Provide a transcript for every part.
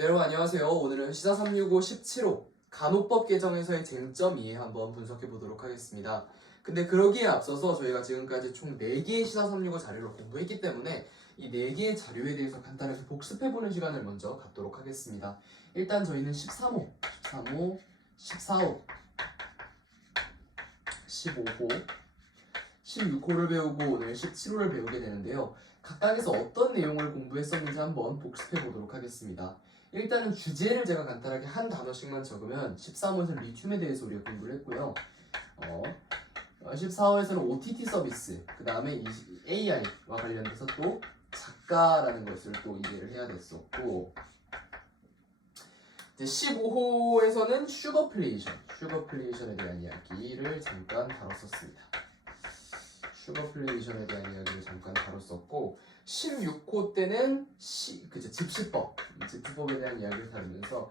네, 여러분 안녕하세요. 오늘은 시사 365 17호 간호법 개정에서의 쟁점 이해 한번 분석해 보도록 하겠습니다. 근데 그러기에 앞서서 저희가 지금까지 총 4개의 시사 365 자료를 공부했기 때문에 이 4개의 자료에 대해서 간단하게 복습해보는 시간을 먼저 갖도록 하겠습니다. 일단 저희는 13호, 14호, 15호, 16호를 배우고 오늘 17호를 배우게 되는데요. 각각에서 어떤 내용을 공부했었는지 한번 복습해 보도록 하겠습니다. 일단은 주제를 제가 간단하게 한 단어씩만 적으면 13호에서는 리튬에 대해서 우리가 공부를 했고요. 14호에서는 OTT 서비스, 그 다음에 AI와 관련돼서 또 작가라는 것을 또 이해를 해야 됐었고, 이제 15호에서는 슈거플레이션에 대한 이야기를 잠깐 다뤘었습니다. 슈거플레이션에 대한 이야기를 잠깐 다뤘었고, 16호 때는 집시법에 대한 이야기를 다루면서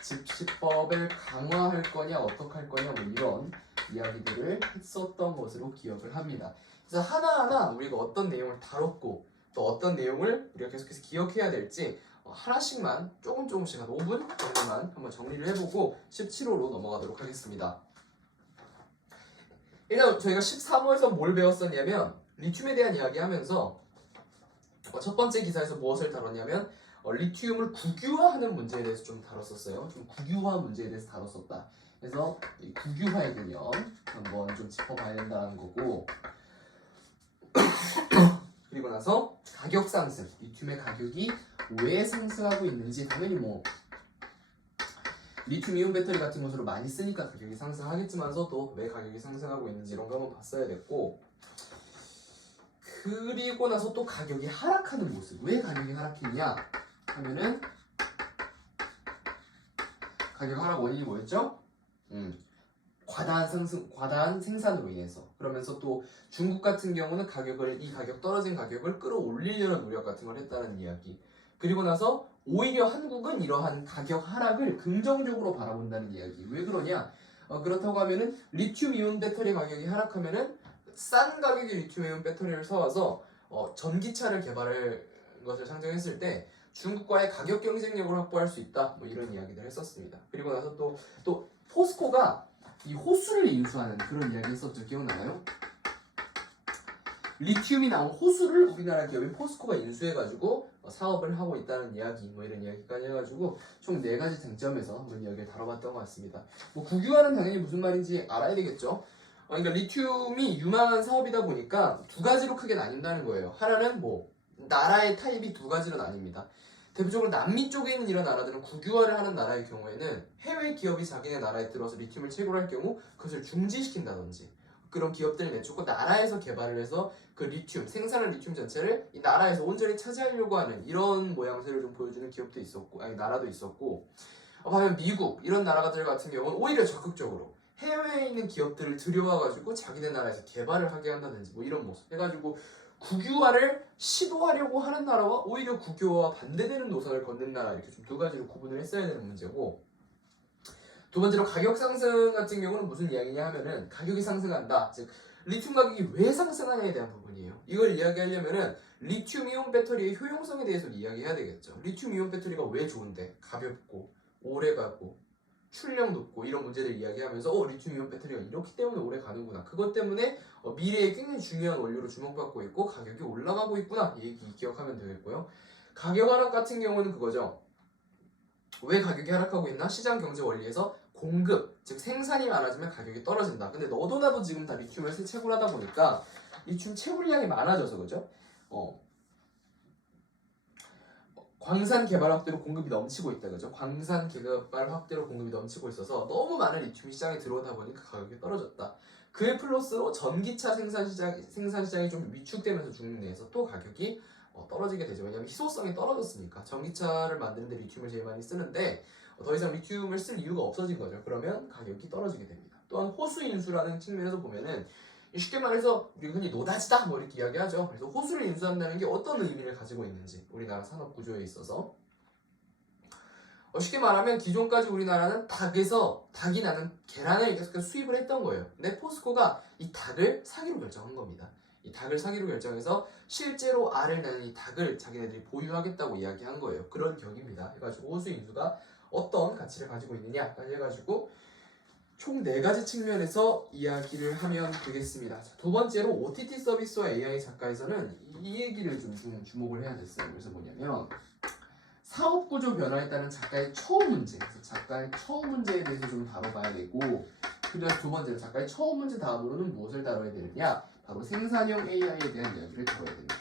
집시법을 강화할 거냐 어떻게 할 거냐 뭐 이런 이야기들을 했었던 것으로 기억을 합니다. 그래서 하나하나 우리가 어떤 내용을 다뤘고 또 어떤 내용을 우리가 계속해서 기억해야 될지 하나씩만 조금씩 한 5분 정도만 한번 정리를 해보고 17호로 넘어가도록 하겠습니다. 일단 저희가 13호에서 뭘 배웠었냐면 리튬에 대한 이야기하면서 첫 번째 기사에서 무엇을 다뤘냐면 리튬을 국유화하는 문제에 대해서 좀 다뤘었어요. 좀 국유화 문제에 대해서 다뤘었다. 그래서 이 국유화의 개념 한번 좀 짚어봐야 된다는 거고, 그리고 나서 가격 상승, 리튬의 가격이 왜 상승하고 있는지 당연히 뭐 리튬 이온 배터리 같은 것으로 많이 쓰니까 가격이 상승하겠지만서도 왜 가격이 상승하고 있는지 이런 거 한번 봤어야 됐고, 그리고 나서 또 가격이 하락하는 모습. 왜 가격이 하락했냐 하면은 가격 하락 원인이 뭐였죠? 과다한 생산으로 인해서. 그러면서 또 중국 같은 경우는 가격 떨어진 가격을 끌어올리려는 노력 같은 걸 했다는 이야기. 그리고 나서 오히려 한국은 이러한 가격 하락을 긍정적으로 바라본다는 이야기. 왜 그러냐? 그렇다고 하면은 리튬 이온 배터리 가격이 하락하면은 싼 가격의 리튬 이온 배터리를 사와서 전기차를 개발할 것을 상정했을 때 중국과의 가격 경쟁력을 확보할 수 있다. 뭐 이런 이야기를 했었습니다. 그리고 나서 또 포스코가 이 호수를 인수하는 그런 이야기 했었죠. 기억나나요? 리튬이 나온 호수를 우리나라 기업인 포스코가 인수해가지고 사업을 하고 있다는 이야기, 뭐 이런 이야기까지 해가지고 총 4가지 쟁점에서 한번 이야기를 다뤄봤던 것 같습니다. 뭐 국유화는 당연히 무슨 말인지 알아야 되겠죠. 그러니까 리튬이 유망한 사업이다 보니까 2가지로 크게 나뉜다는 거예요. 하나는 뭐 나라의 타입이 2가지로 나뉩니다. 대표적으로 남미 쪽에 있는 이런 나라들은 국유화를 하는 나라의 경우에는 해외 기업이 자기네 나라에 들어서 리튬을 채굴할 경우 그것을 중지시킨다든지 그런 기업들을 내쫓고 나라에서 개발을 해서 그 리튬, 생산한 리튬 전체를 이 나라에서 온전히 차지하려고 하는 이런 모양새를 좀 보여주는 기업도 있었고, 나라도 있었고, 반면 미국 이런 나라들 같은 경우는 오히려 적극적으로 해외에 있는 기업들을 들여와가지고 자기네 나라에서 개발을 하게 한다든지 뭐 이런 모습 해가지고 국유화를 시도하려고 하는 나라와 오히려 국유화와 반대되는 노선을 걷는 나라, 이렇게 좀 2가지로 구분을 했어야 되는 문제고, 2번째로 가격 상승 같은 경우는 무슨 이야기냐 하면은 가격이 상승한다, 즉 리튬 가격이 왜 상승하냐에 대한 부분이에요. 이걸 이야기하려면은 리튬 이온 배터리의 효용성에 대해서 이야기해야 되겠죠. 리튬 이온 배터리가 왜 좋은데, 가볍고 오래가고 출력 높고 이런 문제들 이야기하면서 리튬 이온 배터리가 이렇기 때문에 오래 가는구나, 그것 때문에 미래에 굉장히 중요한 원료로 주목받고 있고 가격이 올라가고 있구나, 이 얘기 기억하면 되겠고요. 가격 하락 같은 경우는 그거죠. 왜 가격이 하락하고 있나? 시장 경제 원리에서 공급, 즉 생산이 많아지면 가격이 떨어진다. 근데 너도 나도 지금 다 리튬을 채굴하다 보니까 리튬 채굴량이 많아져서, 그죠? 광산 개발 확대로 공급이 넘치고 있다, 그죠? 광산 개발 확대로 공급이 넘치고 있어서 너무 많은 리튬 시장에 들어오다 보니까 가격이 떨어졌다. 그에 플러스로 전기차 생산 시장이 좀 위축되면서 중국 내에서 또 가격이 떨어지게 되죠. 왜냐하면 희소성이 떨어졌으니까. 전기차를 만드는데 리튬을 제일 많이 쓰는데 더 이상 리튬을 쓸 이유가 없어진 거죠. 그러면 가격이 떨어지게 됩니다. 또한 호수 인수라는 측면에서 보면은 쉽게 말해서 우리가 흔히 노다지다 뭐 이렇게 이야기하죠. 그래서 호수를 인수한다는 게 어떤 의미를 가지고 있는지, 우리나라 산업 구조에 있어서 쉽게 말하면 기존까지 우리나라는 닭이 나는 계란을 계속해서 수입을 했던 거예요. 근데 포스코가 이 닭을 사기로 결정한 겁니다. 이 닭을 사기로 결정해서 실제로 알을 낳는 이 닭을 자기네들이 보유하겠다고 이야기한 거예요. 그런 격입니다. 해가지고 호수인수가 어떤 가치를 가지고 있느냐까지 해가지고 총 4가지 측면에서 이야기를 하면 되겠습니다. 자, 두 번째로 OTT 서비스와 AI 작가에서는 이 얘기를 좀 주목을 해야 됐어요. 그래서 뭐냐면 사업 구조 변화에 따른 작가의 처우 문제, 그래서 작가의 처우 문제에 대해서 좀 다뤄봐야 되고, 그리고 두 번째로 작가의 처우 문제 다음으로는 무엇을 다뤄야 되느냐? 바로 생산형 AI에 대한 이야기를 다뤄야 됩니다.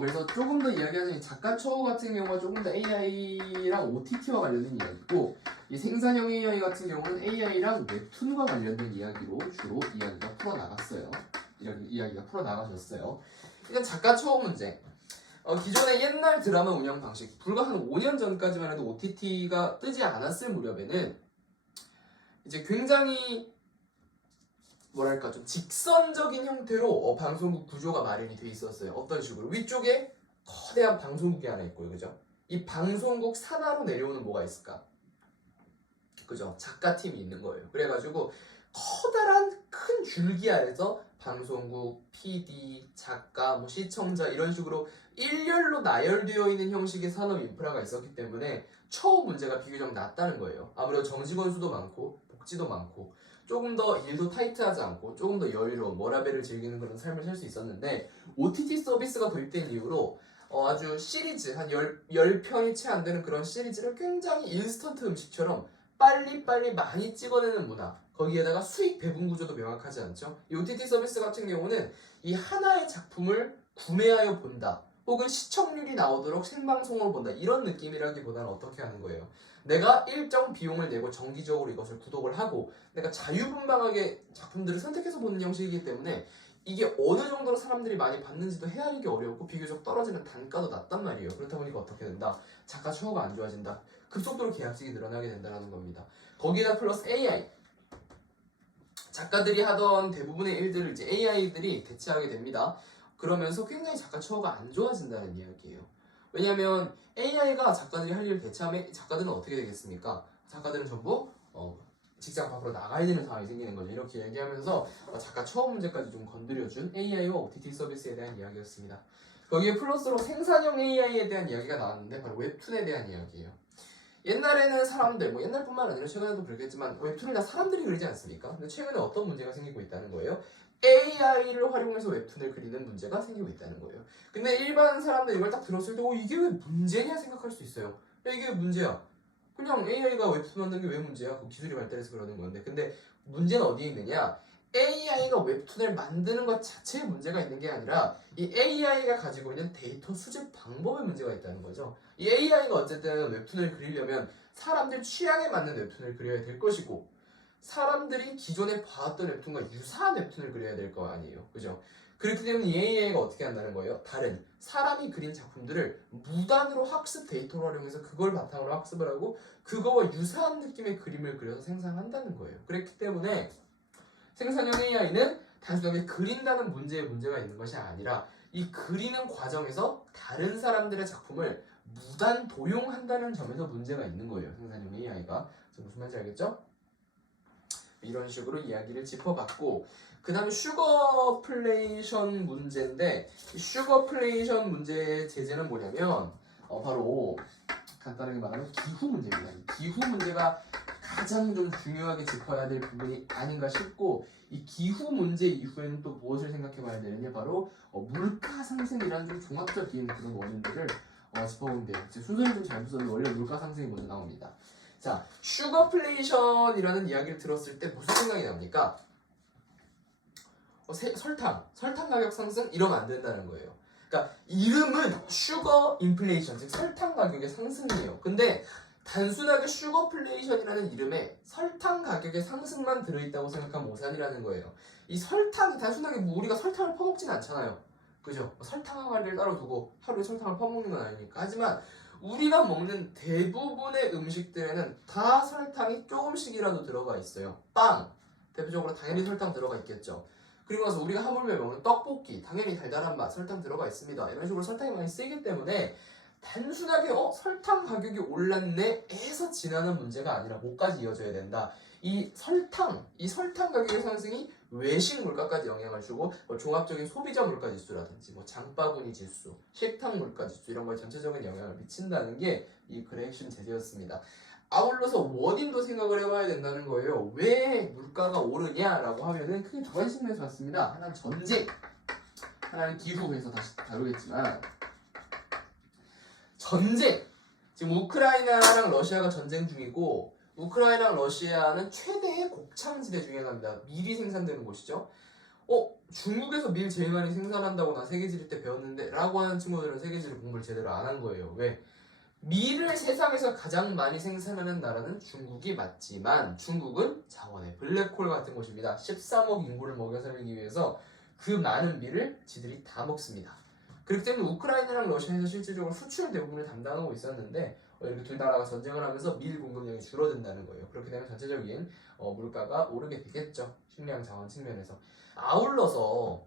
그래서 조금 더 이야기하자면 작가 처우 같은 경우가 조금 더 AI랑 OTT와 관련된 이야기고, 이 생산형 AI 같은 경우는 AI랑 웹툰과 관련된 이야기로 주로 이야기가 풀어나갔어요. 이야기가 풀어나가셨어요. 일단 작가 처우 문제. 기존의 옛날 드라마 운영 방식, 불과 한 5년 전까지만 해도 OTT가 뜨지 않았을 무렵에는 이제 굉장히 뭐랄까 좀 직선적인 형태로 방송국 구조가 마련이 돼 있었어요. 어떤 식으로 위쪽에 거대한 방송국이 하나 있고요, 그죠? 이 방송국 산하로 내려오는 뭐가 있을까? 그죠? 작가팀이 있는 거예요. 그래가지고 커다란 큰 줄기 아래서 방송국, PD, 작가, 뭐 시청자 이런 식으로 일렬로 나열되어 있는 형식의 산업 인프라가 있었기 때문에 처우 문제가 비교적 낮다는 거예요. 아무래도 정직원 수도 많고 복지도 많고 조금 더 일도 타이트하지 않고 조금 더 여유로운 워라밸을 즐기는 그런 삶을 살 수 있었는데 OTT 서비스가 도입된 이후로 아주 시리즈 한 10편이 채 안 되는 그런 시리즈를 굉장히 인스턴트 음식처럼 빨리빨리 많이 찍어내는 문화, 거기에다가 수익 배분 구조도 명확하지 않죠. 이 OTT 서비스 같은 경우는 이 하나의 작품을 구매하여 본다, 혹은 시청률이 나오도록 생방송으로 본다, 이런 느낌이라기보다는 어떻게 하는 거예요? 내가 일정 비용을 내고 정기적으로 이것을 구독을 하고 내가 자유분방하게 작품들을 선택해서 보는 형식이기 때문에 이게 어느 정도로 사람들이 많이 봤는지도 헤아리기 어렵고 비교적 떨어지는 단가도 낮단 말이에요. 그렇다 보니까 어떻게 된다? 작가 처우가 안 좋아진다. 급속도로 계약직이 늘어나게 된다는 겁니다. 거기다 플러스 AI, 작가들이 하던 대부분의 일들을 이제 AI들이 대체하게 됩니다. 그러면서 굉장히 작가 처우가 안 좋아진다는 이야기예요. 왜냐하면 AI가 작가들이 할 일을 대체하면 작가들은 어떻게 되겠습니까? 작가들은 전부 직장 밖으로 나가야 되는 상황이 생기는 거죠. 이렇게 얘기하면서 작가 처우 문제까지 좀 건드려준 AI와 OTT 서비스에 대한 이야기였습니다. 거기에 플러스로 생산형 AI에 대한 이야기가 나왔는데 바로 웹툰에 대한 이야기예요. 옛날에는 사람들, 뭐 옛날뿐만 아니라 최근에도 그렇겠지만 웹툰을 다 사람들이 그리지 않습니까? 근데 최근에 어떤 문제가 생기고 있다는 거예요? AI를 활용해서 웹툰을 그리는 문제가 생기고 있다는 거예요. 근데 일반 사람들이 이걸 딱 들었을 때 이게 왜 문제냐 생각할 수 있어요. 야, 이게 왜 문제야? 그냥 AI가 웹툰 만드는 게 왜 문제야? 그 기술이 발달해서 그러는 건데. 근데 문제는 어디에 있느냐? AI가 웹툰을 만드는 것 자체에 문제가 있는 게 아니라 이 AI가 가지고 있는 데이터 수집 방법에 문제가 있다는 거죠. 이 AI가 어쨌든 웹툰을 그리려면 사람들 취향에 맞는 웹툰을 그려야 될 것이고, 사람들이 기존에 봐왔던 웹툰과 유사한 웹툰을 그려야 될 거 아니에요. 그죠? 그렇기 때문에 이 AI가 어떻게 한다는 거예요? 다른 사람이 그린 작품들을 무단으로 학습 데이터를 활용해서 그걸 바탕으로 학습을 하고 그거와 유사한 느낌의 그림을 그려서 생산한다는 거예요. 그렇기 때문에 생산형 AI는 단순하게 그린다는 문제가 있는 것이 아니라 이 그리는 과정에서 다른 사람들의 작품을 무단 도용한다는 점에서 문제가 있는 거예요. 생산형 AI가. 무슨 말인지 알겠죠? 이런 식으로 이야기를 짚어봤고, 그 다음에 슈거플레이션 문제인데, 이 슈거플레이션 문제의 제재는 뭐냐면 바로 간단하게 말하면 기후 문제입니다. 이 기후 문제가 가장 좀 중요하게 짚어야 될 부분이 아닌가 싶고, 이 기후 문제 이후에는 또 무엇을 생각해 봐야 되느냐, 바로 물가 상승이라는 좀 종합적인 그런 원인들을 짚어보면 돼요. 제 순서를 좀 잘못 썼는데 원래 물가 상승이 먼저 나옵니다. 자, 슈거플레이션이라는 이야기를 들었을 때 무슨 생각이 납니까? 설탕 가격 상승? 이러면 안 된다는 거예요. 그러니까 이름은 슈거 인플레이션, 즉 설탕 가격의 상승이에요. 근데 단순하게 슈거플레이션이라는 이름에 설탕 가격의 상승만 들어있다고 생각하면 오산이라는 거예요. 이 설탕이 단순하게 뭐 우리가 설탕을 퍼먹진 않잖아요. 그죠? 설탕 항아리를 따로 두고 하루에 설탕을 퍼먹는 건 아니니까. 하지만 우리가 먹는 대부분의 음식들에는 다 설탕이 조금씩이라도 들어가 있어요. 빵! 대표적으로 당연히 설탕 들어가 있겠죠. 그리고 나서 우리가 하물며 먹는 떡볶이, 당연히 달달한 맛, 설탕 들어가 있습니다. 이런 식으로 설탕이 많이 쓰이기 때문에 단순하게 설탕 가격이 올랐네 에서 지나는 문제가 아니라 뭐까지 이어져야 된다. 이 설탕 가격의 상승이 외식 물가까지 영향을 주고 종합적인 소비자 물가 지수라든지 장바구니 지수, 식탁 물가 지수 이런 거에 전체적인 영향을 미친다는 게 이 글의 핵심 제시였습니다. 아울러서 원인도 생각을 해봐야 된다는 거예요. 왜 물가가 오르냐라고 하면은 크게 두 가지 측면에서 봤습니다. 하나는 전쟁, 하나는 기후에서 다시 다루겠지만 전쟁. 지금 우크라이나랑 러시아가 전쟁 중이고 우크라이나랑 러시아는 최대의 곡창지대 중에 하나입니다. 밀이 생산되는 곳이죠. 중국에서 밀 제일 많이 생산한다고 나 세계지리 때 배웠는데 라고 하는 친구들은 세계지리 공부를 제대로 안 한 거예요. 왜? 밀을 세상에서 가장 많이 생산하는 나라는 중국이 맞지만 중국은 자원의 블랙홀 같은 곳입니다. 13억 인구를 먹여 살리기 위해서 그 많은 밀을 지들이 다 먹습니다. 그렇기 때문에 우크라이나랑 러시아에서 실질적으로 수출 대부분을 담당하고 있었는데 이렇게 두 나라가 전쟁을 하면서 밀 공급량이 줄어든다는 거예요. 그렇게 되면 전체적인 물가가 오르게 되겠죠. 식량 자원 측면에서. 아울러서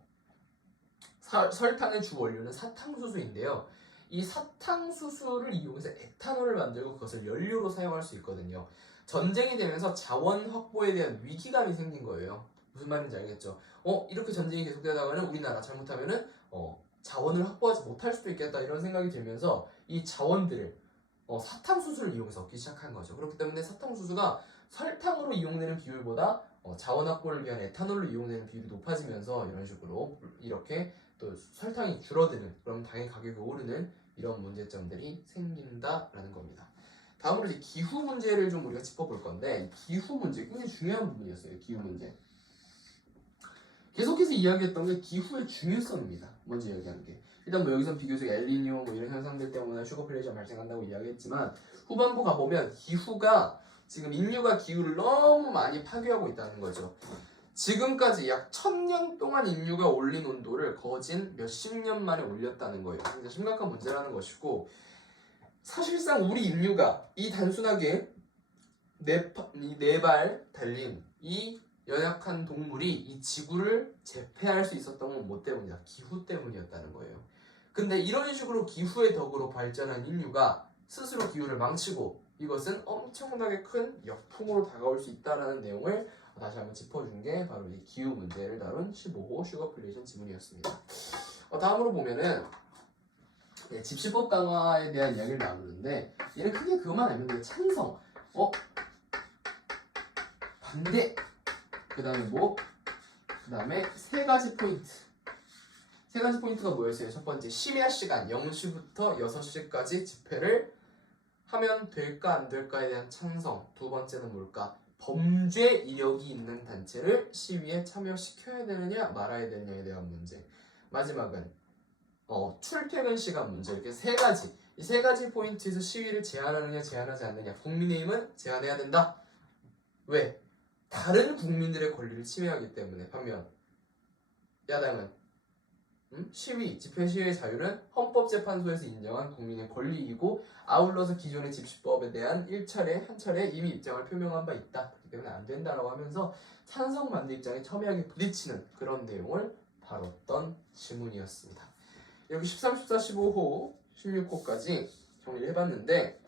설탕의 주 원료는 사탕수수인데요. 이 사탕수수를 이용해서 에탄올을 만들고 그것을 연료로 사용할 수 있거든요. 전쟁이 되면서 자원 확보에 대한 위기감이 생긴 거예요. 무슨 말인지 알겠죠? 이렇게 전쟁이 계속되다가는 우리나라 잘못하면은 자원을 확보하지 못할 수도 있겠다 이런 생각이 들면서 이 자원들을 사탕수수를 이용해서 얻기 시작한 거죠. 그렇기 때문에 사탕수수가 설탕으로 이용되는 비율보다 자원 확보를 위한 에탄올로 이용되는 비율이 높아지면서 이런 식으로 이렇게 또 설탕이 줄어드는, 그럼 당연히 가격이 오르는 이런 문제점들이 생긴다라는 겁니다. 다음으로 이제 기후 문제를 좀 우리가 짚어볼 건데 기후 문제 굉장히 중요한 부분이었어요. 기후 문제. 계속해서 이야기했던 게 기후의 중요성입니다. 먼저 이야기하는 게. 일단 여기서 비교적 엘니뇨 이런 현상들 때문에 슈거플레이션 발생한다고 이야기했지만 후반부 가보면 기후가 지금 인류가 기후를 너무 많이 파괴하고 있다는 거죠. 지금까지 약 1000년 동안 인류가 올린 온도를 거진 몇십 년 만에 올렸다는 거예요. 굉장히 심각한 문제라는 것이고 사실상 우리 인류가 이 단순하게 네 발 달린 이 연약한 동물이 이 지구를 제패할 수 있었던 건 뭐 때문이야? 기후 때문이었다는 거예요. 근데 이런 식으로 기후의 덕으로 발전한 인류가 스스로 기후를 망치고 이것은 엄청나게 큰 역풍으로 다가올 수 있다는 내용을 다시 한번 짚어준 게 바로 이 기후 문제를 다룬 15호 슈거플레이션 지문이었습니다. 다음으로 보면은 집시법 강화에 대한 이야기를 나누는데 얘는 크게 그것만 알면 돼요. 찬성, 반대, 그 다음에 세 가지 포인트. 세 가지 포인트가 뭐였어요? 첫 번째, 심야 시간 0시부터 6시까지 집회를 하면 될까 안 될까에 대한 찬성. 두 번째는 뭘까? 범죄 이력이 있는 단체를 시위에 참여시켜야 되느냐 말아야 되느냐에 대한 문제. 마지막은 출퇴근 시간 문제. 이렇게 세 가지. 이 세 가지 포인트에서 시위를 제한하느냐 제한하지 않느냐. 국민의힘은 제한해야 된다. 왜? 다른 국민들의 권리를 침해하기 때문에. 반면 야당은 시위, 집회 시위의 자유는 헌법재판소에서 인정한 국민의 권리이고 아울러서 기존의 집시법에 대한 한 차례 이미 입장을 표명한 바 있다. 그렇기 때문에 안 된다라고 하면서 찬성 반대 입장에 첨예하게 부딪히는 그런 내용을 다뤘던 지문이었습니다. 여기 13, 14, 15호, 16호까지 정리를 해봤는데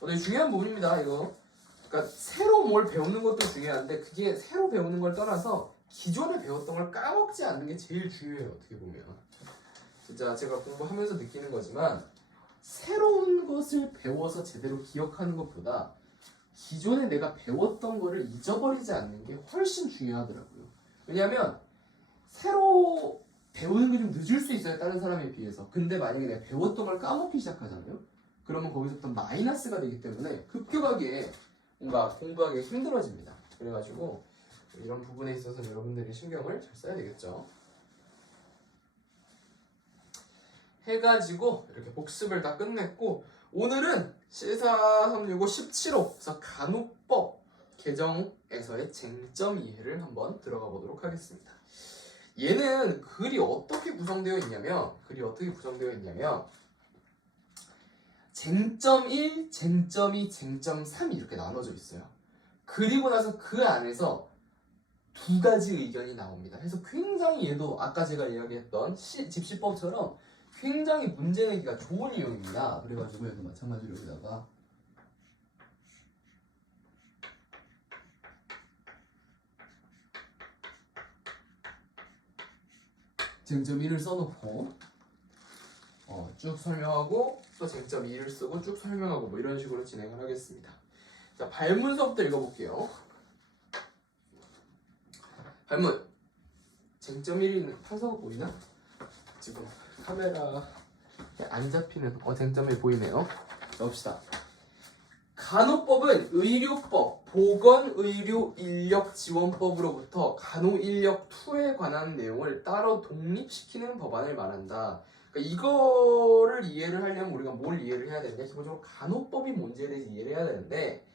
되게 중요한 부분입니다. 이거. 그러니까 새로 뭘 배우는 것도 중요한데 그게 새로 배우는 걸 떠나서 기존에 배웠던 걸 까먹지 않는 게 제일 중요해요. 어떻게 보면 진짜 제가 공부하면서 느끼는 거지만 새로운 것을 배워서 제대로 기억하는 것보다 기존에 내가 배웠던 거를 잊어버리지 않는 게 훨씬 중요하더라고요. 왜냐하면 새로 배우는 게 좀 늦을 수 있어요. 다른 사람에 비해서. 근데 만약에 내가 배웠던 걸 까먹기 시작하잖아요. 그러면 거기서부터 마이너스가 되기 때문에 급격하게 뭔가 공부하기 힘들어집니다. 그래가지고 이런 부분에 있어서 여러분들이 신경을 잘 써야 되겠죠. 해가지고 이렇게 복습을 다 끝냈고 오늘은 C4365 17호에서 간호법 개정에서의 쟁점 이해를 한번 들어가 보도록 하겠습니다. 얘는 글이 어떻게 구성되어 있냐면 쟁점 1, 쟁점 2, 쟁점 3 이렇게 나눠져 있어요. 그리고 나서 그 안에서 두 가지 의견이 나옵니다. 그래서 굉장히 얘도 아까 제가 이야기했던 집시법처럼 굉장히 문제 내기가 좋은 유형입니다. 그래가지고 얘도 마찬가지로 여기다가 쟁점 1을 써놓고 쭉 설명하고 또 쟁점 2를 쓰고 쭉 설명하고 뭐 이런 식으로 진행을 하겠습니다. 자, 발문서부터 읽어볼게요. 발문 쟁점 1위는 판서가 보이나? 지금 카메라 안 잡히는 쟁점 1 보이네요. 봅시다. 간호법은 의료법, 보건의료인력지원법으로부터 간호인력2에 관한 내용을 따로 독립시키는 법안을 말한다. 그러니까 이거를 이해를 하려면 우리가 뭘 이해를 해야 되는데 기본적으로 간호법이 뭔지에 대해서 이해를 해야 되는데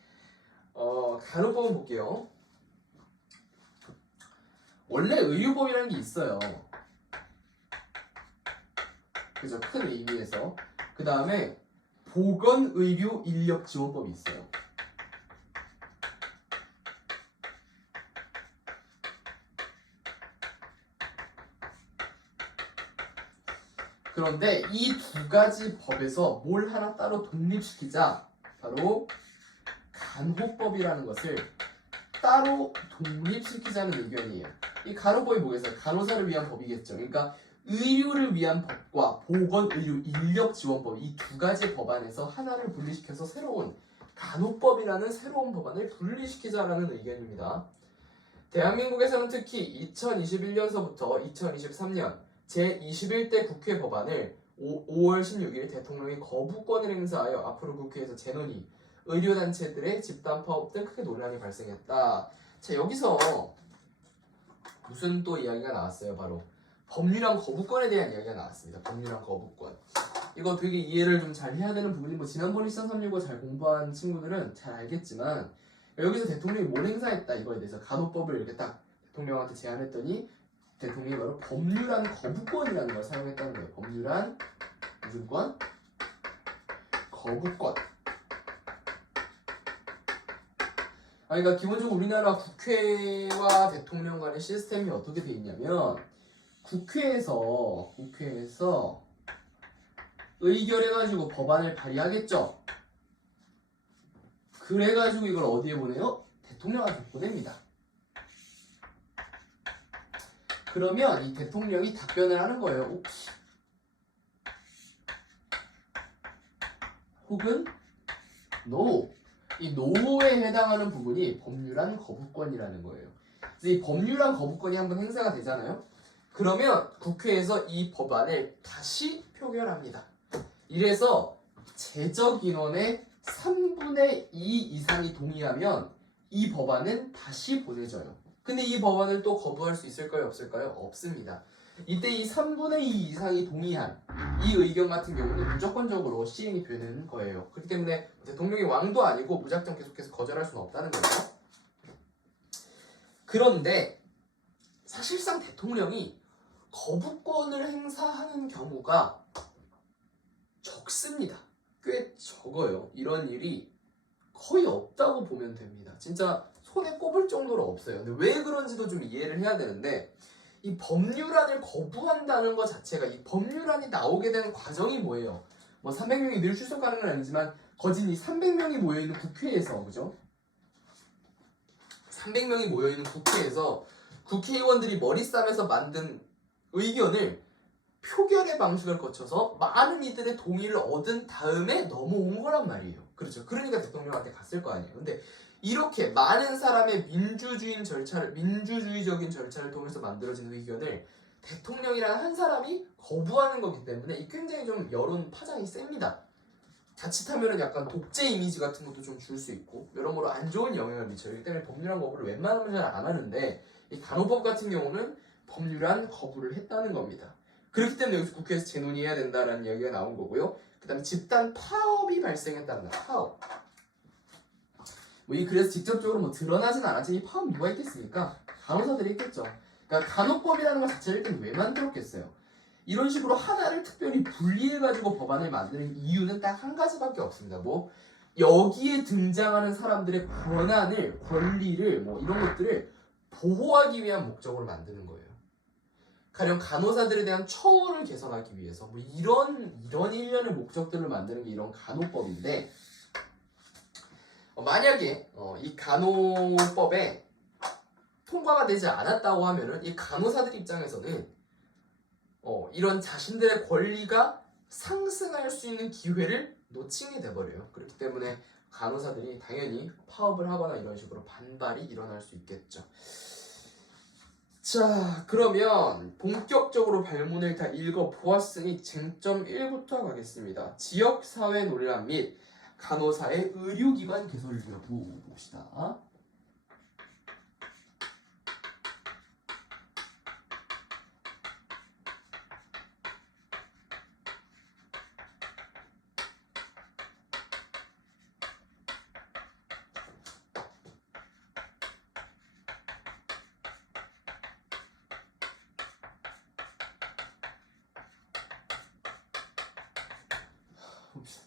간호법은 볼게요. 원래 의료법이라는 게 있어요. 그죠? 큰 의미에서. 그 다음에 보건의료인력지원법이 있어요. 그런데 이 두 가지 법에서 뭘 하나 따로 독립시키자 바로 간호법이라는 것을 따로 독립시키자는 의견이에요. 이 간호법이 뭐겠어요? 간호사를 위한 법이겠죠. 그러니까 의료를 위한 법과 보건의료인력지원법 이 두 가지 법안에서 하나를 분리시켜서 새로운 간호법이라는 새로운 법안을 분리시키자라는 의견입니다. 대한민국에서는 특히 2021년서부터 2023년 제21대 국회 법안을 5월 16일 대통령이 거부권을 행사하여 앞으로 국회에서 재논의, 의료단체들의 집단 파업 등 크게 논란이 발생했다. 자, 여기서 무슨 또 이야기가 나왔어요? 바로 법률안 거부권에 대한 이야기가 나왔습니다. 법률안 거부권. 이거 되게 이해를 좀 잘 해야 되는 부분이 지난번에 시장 365 잘 공부한 친구들은 잘 알겠지만 여기서 대통령이 뭘 행사했다 이거에 대해서 간호법을 이렇게 딱 대통령한테 제안했더니 대통령이 바로 법률안 거부권이라는 걸 사용했다는 거예요. 법률안 무슨 권? 거부권. 그러니까 기본적으로 우리나라 국회와 대통령 간의 시스템이 어떻게 돼 있냐면 국회에서 의결해가지고 법안을 발의하겠죠. 그래가지고 이걸 어디에 보내요? 대통령한테 보냅니다. 그러면 이 대통령이 답변을 하는 거예요. 혹은 no. 이 no에 해당하는 부분이 법률안 거부권이라는 거예요. 그래서 이 법률안 거부권이 한번 행사가 되잖아요. 그러면 국회에서 이 법안을 다시 표결합니다. 이래서 제적 인원의 3분의 2 이상이 동의하면 이 법안은 다시 보내져요. 근데 이 법안을 또 거부할 수 있을까요? 없을까요? 없습니다. 이때 이 3분의 2 이상이 동의한 이 의견 같은 경우는 무조건적으로 시행이 되는 거예요. 그렇기 때문에 대통령이 왕도 아니고 무작정 계속해서 거절할 수는 없다는 거예요. 그런데 사실상 대통령이 거부권을 행사하는 경우가 적습니다. 꽤 적어요. 이런 일이 거의 없다고 보면 됩니다. 진짜 손에 꼽을 정도로 없어요. 근데 왜 그런지도 좀 이해를 해야 되는데 이 법률안을 거부한다는 것 자체가 이 법률안이 나오게 된 과정이 뭐예요? 뭐 300명이 늘 출석하는 건 아니지만 거진 이 300명이 모여있는 국회에서 그죠? 300명이 모여있는 국회에서 국회의원들이 머리 싸매서 만든 의견을 표결의 방식을 거쳐서 많은 이들의 동의를 얻은 다음에 넘어온 거란 말이에요. 그렇죠. 그러니까 대통령한테 갔을 거 아니에요. 근데 이렇게 많은 사람의 민주주의적인 절차를 통해서 만들어진 의견을 대통령이라는 한 사람이 거부하는 거기 때문에 이 굉장히 좀 여론 파장이 셉니다. 자칫하면 약간 독재 이미지 같은 것도 좀 줄 수 있고 여러모로 안 좋은 영향을 미쳐요. 그렇기 때문에 법률안 거부를 웬만하면 잘 안 하는데 이 간호법 같은 경우는 법률안 거부를 했다는 겁니다. 그렇기 때문에 여기서 국회에서 재논의해야 된다라는 이야기가 나온 거고요. 그 다음에 집단 파업이 발생했다는 거예요. 파업. 그래서 직접적으로 드러나진 않았지만 이 파업 누가 있겠습니까? 간호사들이 있겠죠. 그러니까 간호법이라는 것 자체를 일단 왜 만들었겠어요? 이런 식으로 하나를 특별히 분리해가지고 법안을 만드는 이유는 딱 한 가지밖에 없습니다. 여기에 등장하는 사람들의 권리를 이런 것들을 보호하기 위한 목적으로 만드는 거예요. 가령 간호사들에 대한 처우를 개선하기 위해서 이런 일련의 목적들을 만드는 게 이런 간호법인데 만약에 이 간호법에 통과가 되지 않았다고 하면은 이 간호사들 입장에서는 이런 자신들의 권리가 상승할 수 있는 기회를 놓치게 돼버려요. 그렇기 때문에 간호사들이 당연히 파업을 하거나 이런 식으로 반발이 일어날 수 있겠죠. 자, 그러면 본격적으로 발문을 다 읽어보았으니 쟁점 1부터 가겠습니다. 지역사회 논란 및 간호사의 의료기관 개설 여부 봅시다.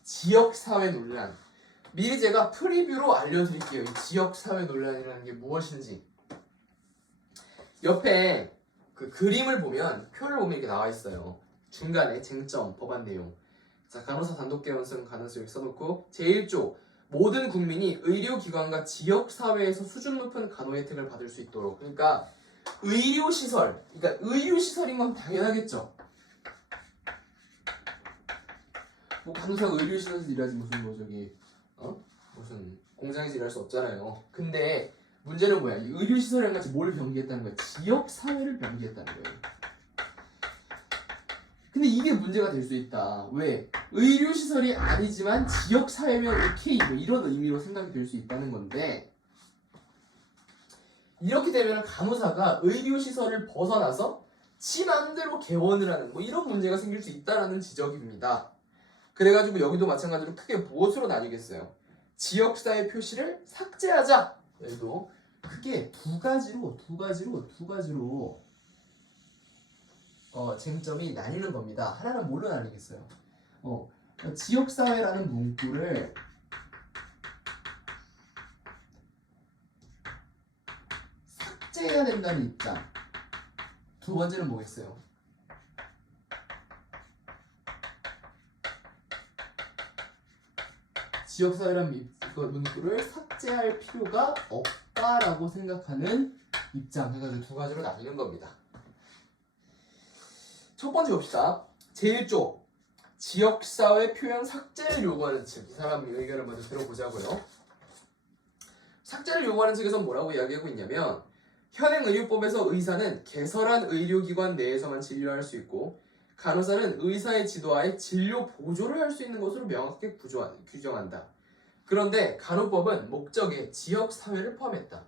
지역사회 논란. 미리 제가 프리뷰로 알려드릴게요. 이 지역사회 논란이라는 게 무엇인지. 옆에 그 그림을 보면, 표를 보면 이렇게 나와 있어요. 중간에 쟁점, 법안 내용. 자, 간호사 단독 개원성 가능성 이렇게 써놓고, 제1조 모든 국민이 의료기관과 지역사회에서 수준 높은 간호 혜택을 받을 수 있도록. 그러니까 의료시설, 그러니까 의료시설인 건 당연하겠죠. 뭐 간호사가 의료시설에서 일하지 무슨 공장에서 일할 수 없잖아요. 근데 문제는 뭐야? 이 의료시설이랑 같이 뭘 병기했다는 거야? 지역사회를 병기했다는 거예요. 근데 이게 문제가 될 수 있다. 왜? 의료시설이 아니지만 지역사회면 오케이, 뭐 이런 의미로 생각이 될 수 있다는 건데, 이렇게 되면 간호사가 의료시설을 벗어나서 지 맘대로 개원을 하는 뭐 이런 문제가 생길 수 있다는 지적입니다. 그래가지고 여기도 마찬가지로 크게 무엇으로 나뉘겠어요? 지역사회 표시를 삭제하자. 여기도 크게 두 가지로 쟁점이 나뉘는 겁니다. 하나는 뭘로 나뉘겠어요? 지역사회라는 문구를 삭제해야 된다는 입장. 두 번째는 뭐겠어요? 지역사회라는 문구를 삭제할 필요가 없다라고 생각하는 입장 해가지고 두 가지로 나뉘는 겁니다. 첫 번째 봅시다. 제1조 지역사회 표현 삭제를 요구하는 측. 이 사람 의견을 먼저 들어보자고요. 삭제를 요구하는 측에서 뭐라고 이야기하고 있냐면, 현행 의료법에서 의사는 개설한 의료기관 내에서만 진료할 수 있고, 간호사는 의사의 지도하에 진료 보조를 할 수 있는 것으로 명확하게 규정한다. 그런데 간호법은 목적에 지역사회를 포함했다.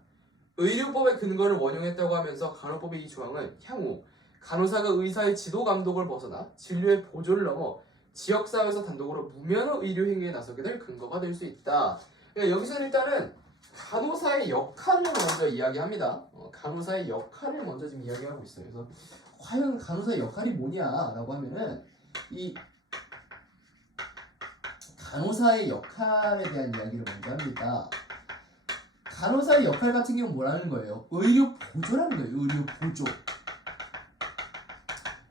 의료법의 근거를 원용했다고 하면서 간호법의 이 조항은 향후 간호사가 의사의 지도 감독을 벗어나 진료의 보조를 넘어 지역사회에서 단독으로 무면허 의료행위에 나서게 될 근거가 될 수 있다. 여기서 일단은 간호사의 역할을 먼저 이야기합니다. 간호사의 역할을 먼저 지금 이야기하고 있어요. 그래서 과연 간호사의 역할이 뭐냐라고 하면은 이 간호사의 역할에 대한 이야기를 먼저 합니다. 간호사의 역할 같은 경우는 뭐라는 거예요? 의료 보조라는 거예요. 의료 보조.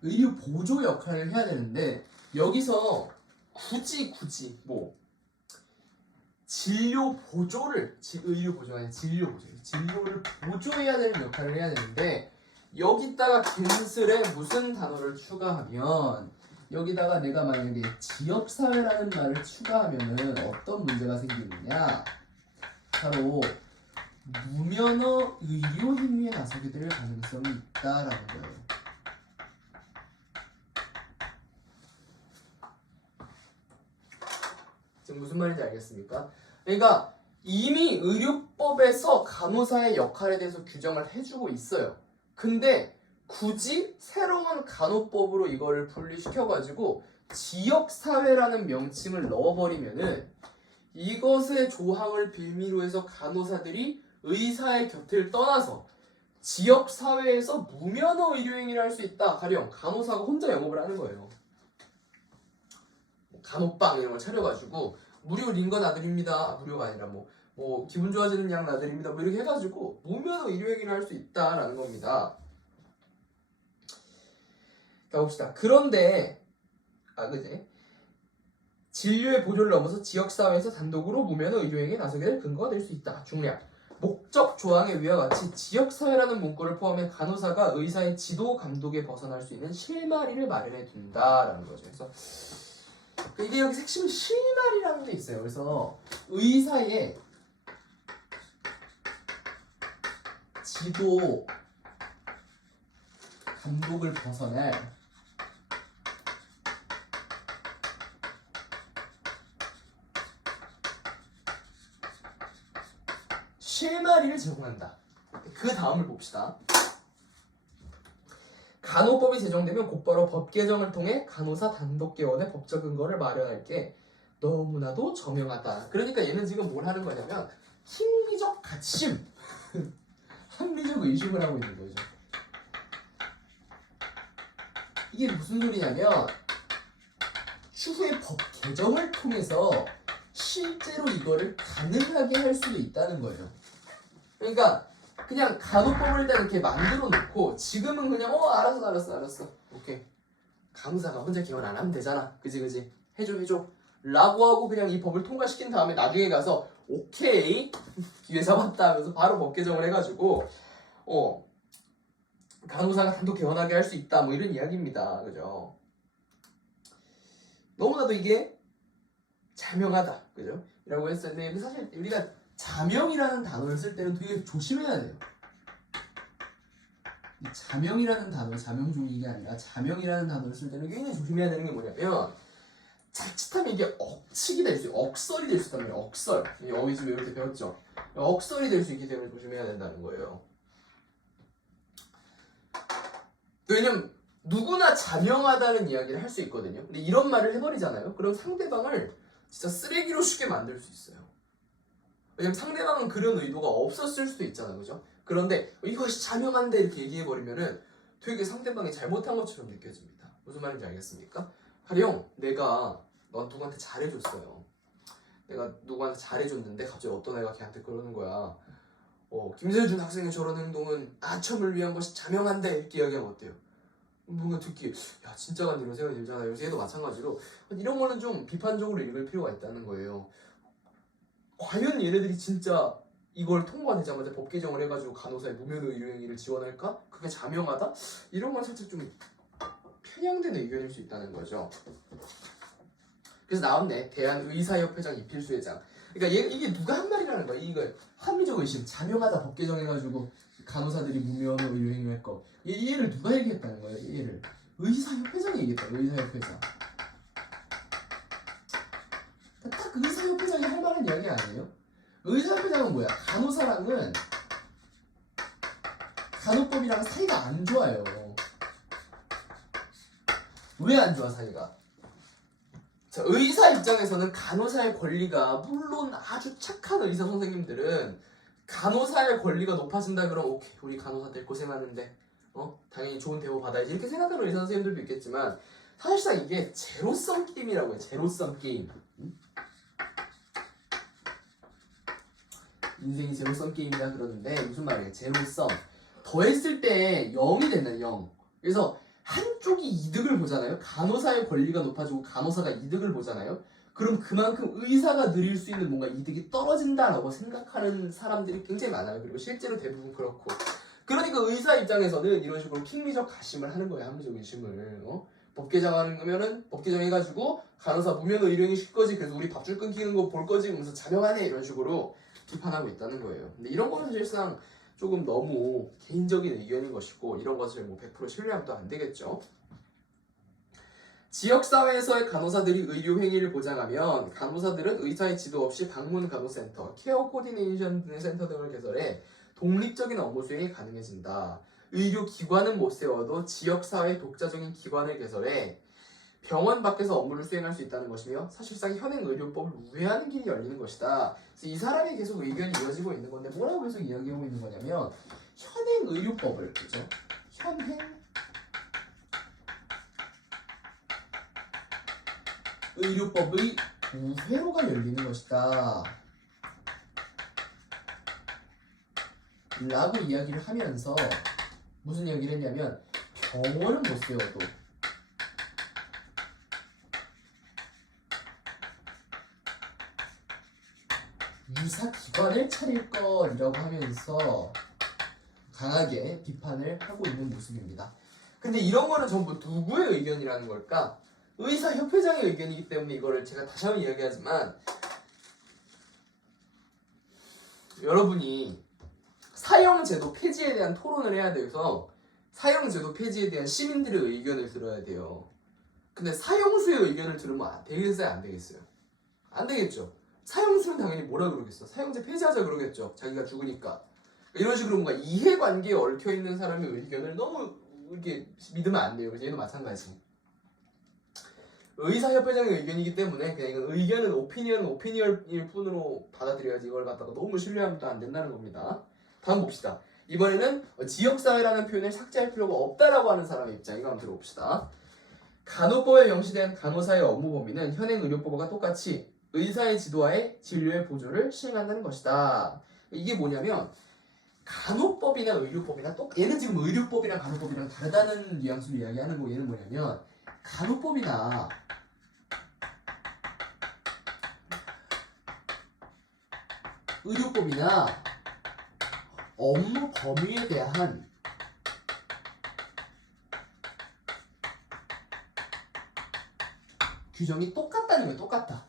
의료 보조 역할을 해야 되는데, 여기서 굳이 뭐 진료 보조를, 의료 보조가 아니라 진료 보조, 진료를 보조해야 되는 역할을 해야 되는데, 여기다가 캔슬에 무슨 단어를 추가하면, 여기다가 내가 만약에 지역사회라는 말을 추가하면은 어떤 문제가 생기느냐, 바로 무면허 의료 행위에 나서게 될 가능성이 있다라는 거예요. 지금 무슨 말인지 알겠습니까? 그러니까 이미 의료법에서 간호사의 역할에 대해서 규정을 해주고 있어요. 근데 굳이 새로운 간호법으로 이거를 분리시켜가지고 지역사회라는 명칭을 넣어버리면은 이것의 조항을 빌미로 해서 간호사들이 의사의 곁을 떠나서 지역사회에서 무면허 의료행위를 할 수 있다. 가령 간호사가 혼자 영업을 하는 거예요. 간호빵 이런 걸 차려가지고 무료 링거 나드립니다. 무료가 아니라 뭐 기분 좋아지는 약 나드립니다. 뭐 이렇게 해가지고 무면허 의료행위를 할 수 있다라는 겁니다. 자, 봅시다. 그런데 그지? 진료의 보조를 넘어서 지역사회에서 단독으로 무면허 의료행위에 나서게 될 근거가 될 수 있다. 중량. 목적 조항에 위와 같이 지역사회라는 문구를 포함해 간호사가 의사의 지도 감독에 벗어날 수 있는 실마리를 마련해 둔다라는 거죠. 그래서 이게 여기 핵심 실마리라는 게 있어요. 그래서 의사의 지도 감독을 벗어날 실마리를 제공한다. 그 다음을 봅시다. 간호법이 제정되면 곧바로 법 개정을 통해 간호사 단독 개원의 법적 근거를 마련할 게 너무나도 저명하다. 그러니까 얘는 지금 뭘 하는 거냐면 심리적 가침, 합리적 의심을 하고 있는 거죠. 이게 무슨 소리냐면 추후에 법 개정을 통해서 실제로 이거를 가능하게 할 수도 있다는 거예요. 그러니까 그냥 간호법을 일단 이렇게 만들어 놓고 지금은 그냥 알았어 오케이 간호사가 혼자 개원 안 하면 되잖아 그지 해줘 라고 하고 그냥 이 법을 통과시킨 다음에 나중에 가서 오케이 기회 잡았다 하면서 바로 법 개정을 해가지고 간호사가 단독 개원하게 할 수 있다 뭐 이런 이야기입니다. 그죠? 너무나도 이게 자명하다 그죠? 라고 했었는데 사실 우리가 자명이라는 단어를 쓸 때는 되게 조심해야 돼요. 이 자명이라는 단어, 자명주의가 아니라 자명이라는 단어를 쓸 때는 굉장히 조심해야 되는 게 뭐냐면 자칫하면 이게 억측이 될 수, 억설이 될 수 있다는 거예요. 억설. 어휘지 외울 때 배웠죠. 억설이 될 수 있기 때문에 조심해야 된다는 거예요. 왜냐면 누구나 자명하다는 이야기를 할 수 있거든요. 근데 이런 말을 해버리잖아요. 그럼 상대방을 진짜 쓰레기로 쉽게 만들 수 있어요. 왜냐면 상대방은 그런 의도가 없었을 수도 있잖아요. 그죠? 그런데 이것이 자명한데 이렇게 얘기해버리면은 되게 상대방이 잘못한 것처럼 느껴집니다. 무슨 말인지 알겠습니까? 가령 내가 넌 누구한테 잘해줬어요. 내가 누구한테 잘해줬는데 갑자기 어떤 애가 걔한테 그러는 거야. 김세준 학생의 저런 행동은 아첨을 위한 것이 자명한데 이렇게 이야기하면 어때요? 뭔가 듣기 야 진짜가 이런 생각이 들잖아요. 요새 얘도 마찬가지로 이런 거는 좀 비판적으로 읽을 필요가 있다는 거예요. 과연 얘네들이 진짜 이걸 통과되자마자 법 개정을 해가지고 간호사의 무면 의료행위를 지원할까? 그게 자명하다? 이런 건 살짝 좀 편향된 의견일 수 있다는 거죠. 그래서 나왔네. 대한의사협회장 이필수 회장. 그러니까 이게 누가 한 말이라는 거야. 이거 합리적 의심, 자명하다 법 개정해가지고 간호사들이 무면 의료행위 할 거. 얘를 누가 얘기했다는 거야. 얘를 의사협회장이 얘기했다. 의사협회장. 딱 의사협회장이 할 만한 이야기 아니에요? 의사협회장은 뭐야? 간호사랑은 간호법이랑 사이가 안 좋아요. 왜 안 좋아 사이가? 자, 의사 입장에서는 간호사의 권리가 물론 아주 착한 의사 선생님들은 간호사의 권리가 높아진다 그러면 오케이 우리 간호사들 고생하는데 당연히 좋은 대우 받아야지 이렇게 생각하는 의사 선생님들도 있겠지만 사실상 이게 제로섬 게임이라고 해요. 제로섬 게임. 인생이 제로섬 게임이라 그러는데 무슨 말이에요? 제로섬 더했을 때 0이 된다. 0. 그래서 한쪽이 이득을 보잖아요. 간호사의 권리가 높아지고 간호사가 이득을 보잖아요. 그럼 그만큼 의사가 누릴 수 있는 뭔가 이득이 떨어진다라고 생각하는 사람들이 굉장히 많아요. 그리고 실제로 대부분 그렇고. 그러니까 의사 입장에서는 이런 식으로 킹미적 가심을 하는 거예요. 합리적 의심을. 법 개정하는 거면은 법 개정해가지고 간호사 무면 의료행위 시킬 거지. 그래서 우리 밥줄 끊기는 거 볼 거지. 그러면서 자명하네 이런 식으로 비판하고 있다는 거예요. 근데 이런 거는 사실상 조금 너무 개인적인 의견인 것이고 이런 것을 뭐 100% 신뢰하면 또 안 되겠죠. 지역사회에서의 간호사들이 의료행위를 보장하면 간호사들은 의사의 지도 없이 방문간호센터, 케어 코디네이션 센터 등을 개설해 독립적인 업무 수행이 가능해진다. 의료기관은 못 세워도 지역사회 독자적인 기관을 개설해 병원 밖에서 업무를 수행할 수 있다는 것이며 사실상 현행 의료법을 우회하는 길이 열리는 것이다. 그래서 이 사람이 계속 의견이 이어지고 있는 건데 뭐라고 계속 이야기하고 있는 거냐면 현행 의료법을 그죠? 현행 의료법의 우회로가 열리는 것이다. 라고 이야기를 하면서 무슨 이야기를 했냐면 병원은 못 세워도 유사기관을 차릴 것이라고 하면서 강하게 비판을 하고 있는 모습입니다. 근데 이런 거는 전부 누구의 의견이라는 걸까? 의사협회장의 의견이기 때문에 이거를 제가 다시 한번 이야기하지만 여러분이 사형제도 폐지에 대한 토론을 해야 돼서 사형제도 폐지에 대한 시민들의 의견을 들어야 돼요. 근데 사형수의 의견을 들으면 되겠어요? 안 되겠어요? 안 되겠죠. 사형수는 당연히 뭐라 그러겠어? 사형제 폐지하자 그러겠죠. 자기가 죽으니까. 이런 식으로 뭔가 이해관계에 얽혀있는 사람의 의견을 너무 이렇게 믿으면 안 돼요. 그래서 얘도 마찬가지. 의사협회장의 의견이기 때문에 그냥 이건 의견은 오피니언일 뿐으로 받아들여야지 이걸 갖다가 너무 신뢰하면 안 된다는 겁니다. 다음 봅시다. 이번에는 지역사회라는 표현을 삭제할 필요가 없다라고 하는 사람의 입장. 이거 한번 들어봅시다. 간호법에 명시된 간호사의 업무 범위는 현행 의료법과 똑같이 의사의 지도하에 진료의 보조를 시행한다는 것이다. 이게 뭐냐면 간호법이나 의료법이나 얘는 지금 의료법이랑 간호법이랑 다르다는 뉘앙스로 이야기하는 거. 얘는 뭐냐면 간호법이나 의료법이나 업무 범위에 대한 규정이 똑같다는 거예요. 똑같다.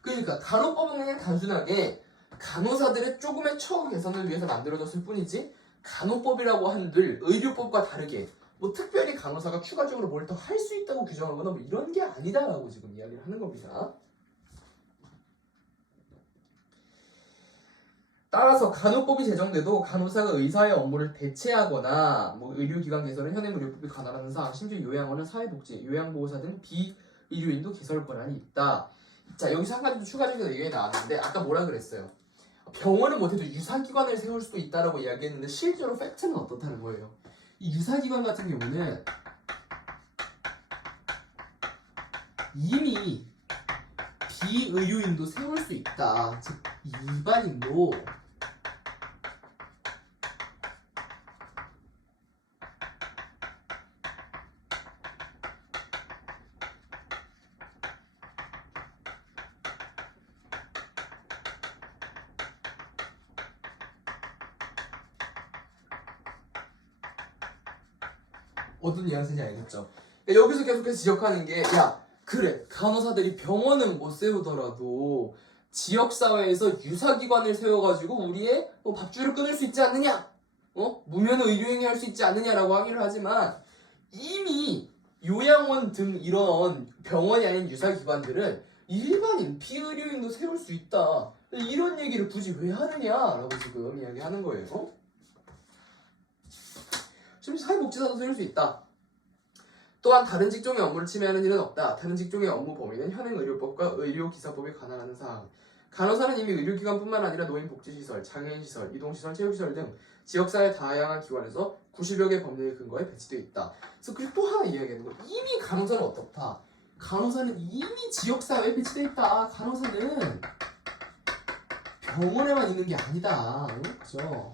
그러니까 간호법은 그냥 단순하게 간호사들의 조금의 처우 개선을 위해서 만들어졌을 뿐이지 간호법이라고 한들 의료법과 다르게 뭐 특별히 간호사가 추가적으로 뭘 더 할 수 있다고 규정하거나 뭐 이런 게 아니다라고 지금 이야기를 하는 겁니다. 따라서 간호법이 제정돼도 간호사가 의사의 업무를 대체하거나 뭐 의료기관 개설은 현행 의료법이 관할하는 사항, 심지어 요양원은 사회복지, 요양보호사 등 비의료인도 개설 권한이 있다. 자, 여기서 한 가지 더 추가적인 의견이 나왔는데 아까 뭐라 그랬어요? 병원은 못해도 유사기관을 세울 수도 있다라고 이야기했는데 실제로 팩트는 어떻다는 거예요? 이 유사기관 같은 경우는 이미 비의료인도 세울 수 있다. 즉 일반인도 어떤 뉘앙스인지 알겠죠? 여기서 계속해서 지적하는 게 야 그래 간호사들이 병원은 못 세우더라도 지역사회에서 유사기관을 세워가지고 우리의 밥줄을 끊을 수 있지 않느냐? 무면 의료행위 할 수 있지 않느냐라고 하기를 하지만 이미 요양원 등 이런 병원이 아닌 유사기관들은 일반인 비의료인도 세울 수 있다. 이런 얘기를 굳이 왜 하느냐라고 지금 이야기하는 거예요. 지금 사회복지사도 세울 수 있다. 또한 다른 직종의 업무를 침해하는 일은 없다. 다른 직종의 업무 범위는 현행 의료법과 의료기사법이 관할하는 사항. 간호사는 이미 의료기관뿐만 아니라 노인복지시설, 장애인시설, 이동시설, 체육시설 등 지역사회 다양한 기관에서 90여 개 법률의 근거에 배치되어 있다. 그래서 그리고 또 하나 이야기하는 거. 이미 간호사는 어떻다? 간호사는 이미 지역사회에 배치되어 있다. 간호사는 병원에만 있는 게 아니다. 그렇죠?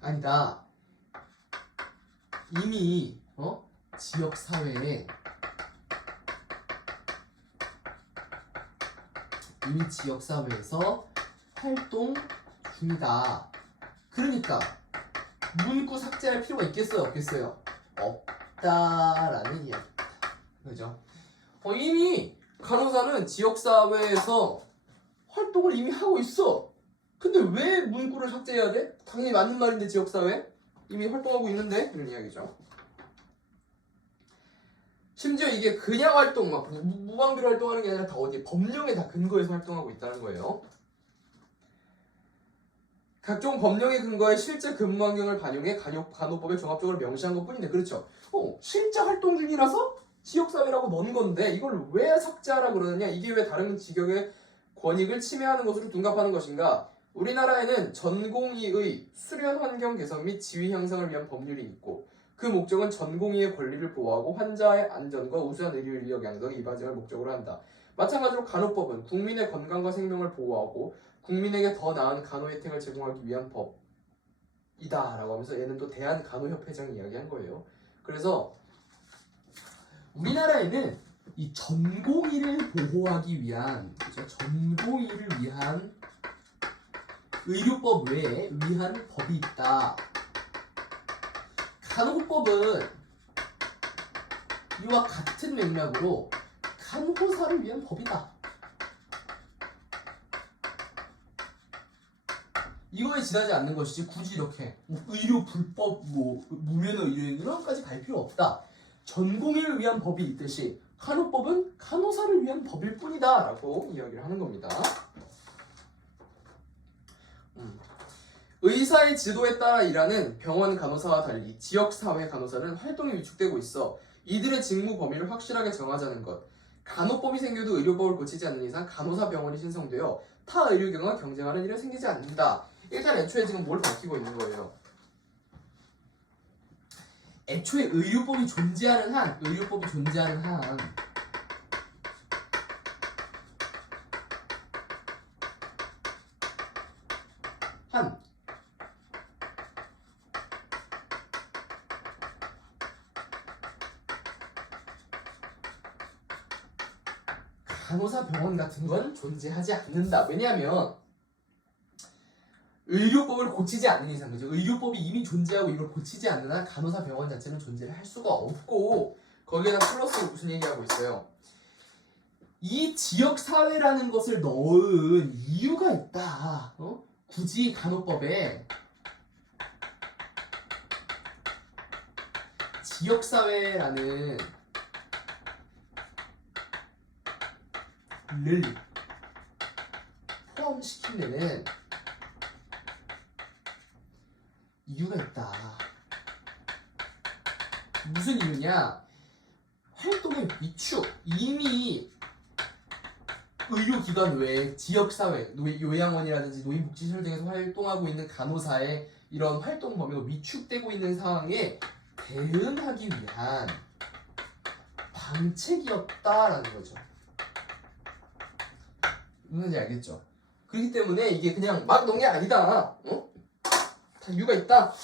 아니다. 이미 지역사회에 이미 지역사회에서 활동 중이다. 그러니까 문구 삭제할 필요가 있겠어요? 없겠어요? 없다라는 이야기입니다. 그죠? 이미 간호사는 지역사회에서 활동을 이미 하고 있어. 근데 왜 문구를 삭제해야 돼? 당연히 맞는 말인데 지역사회 이미 활동하고 있는데 이런 이야기죠. 심지어 이게 그냥 활동 막 무방비로 활동하는 게 아니라 다 어디 법령에 다 근거해서 활동하고 있다는 거예요. 각종 법령의 근거에 실제 근무 환경을 반영해 간호법에 종합적으로 명시한 것뿐인데 그렇죠. 실제 활동 중이라서 지역사회라고 넣은 건데 이걸 왜 삭제하라 그러느냐? 이게 왜 다른 직역의 권익을 침해하는 것으로 둔갑하는 것인가? 우리나라에는 전공의의 수련 환경 개선 및 지위 향상을 위한 법률이 있고 그 목적은 전공의의 권리를 보호하고 환자의 안전과 우수한 의료 인력 양성에 이바지할 목적으로 한다. 마찬가지로 간호법은 국민의 건강과 생명을 보호하고 국민에게 더 나은 간호 혜택을 제공하기 위한 법이다 라고 하면서 얘는 또 대한간호협회장이 이야기한 거예요. 그래서 우리나라에는 이 전공의를 보호하기 위한, 그렇죠? 전공의를 위한 의료법 외에 위한 법이 있다. 간호법은 이와 같은 맥락으로 간호사를 위한 법이다. 이거에 지나지 않는 것이지 굳이 이렇게 의료 불법, 무면허 의료인 이런 까지 갈 필요 없다. 전공의를 위한 법이 있듯이 간호법은 간호사를 위한 법일 뿐이다 라고 이야기를 하는 겁니다. 의사의 지도에 따라 일하는 병원 간호사와 달리 지역사회 간호사는 활동이 위축되고 있어 이들의 직무 범위를 확실하게 정하자는 것. 간호법이 생겨도 의료법을 고치지 않는 이상 간호사 병원이 신성되어 타 의료기관과 경쟁하는 일은 생기지 않는다. 일단 애초에 지금 뭘 밝히고 있는 거예요? 애초에 의료법이 존재하는 한 간호사 병원 같은 건 존재하지 않는다. 왜냐하면 의료법을 고치지 않는 이상, 그죠? 의료법이 이미 존재하고 이걸 고치지 않는 한 간호사 병원 자체는 존재를 할 수가 없고, 거기에다 플러스로 무슨 얘기하고 있어요? 이 지역사회라는 것을 넣은 이유가 있다. 굳이 간호법에 지역사회라는 를 포함시킨 데는 이유가 있다. 무슨 이유냐? 활동의 위축. 이미 의료기관 외에 지역사회, 요양원이라든지 노인복지시설 등에서 활동하고 있는 간호사의 이런 활동 범위가 위축되고 있는 상황에 대응하기 위한 방책이었다라는 거죠. 무슨지 알겠죠? 그렇기 때문에 이게 그냥 막 넣은 게 아니다. 다 이유가 있다.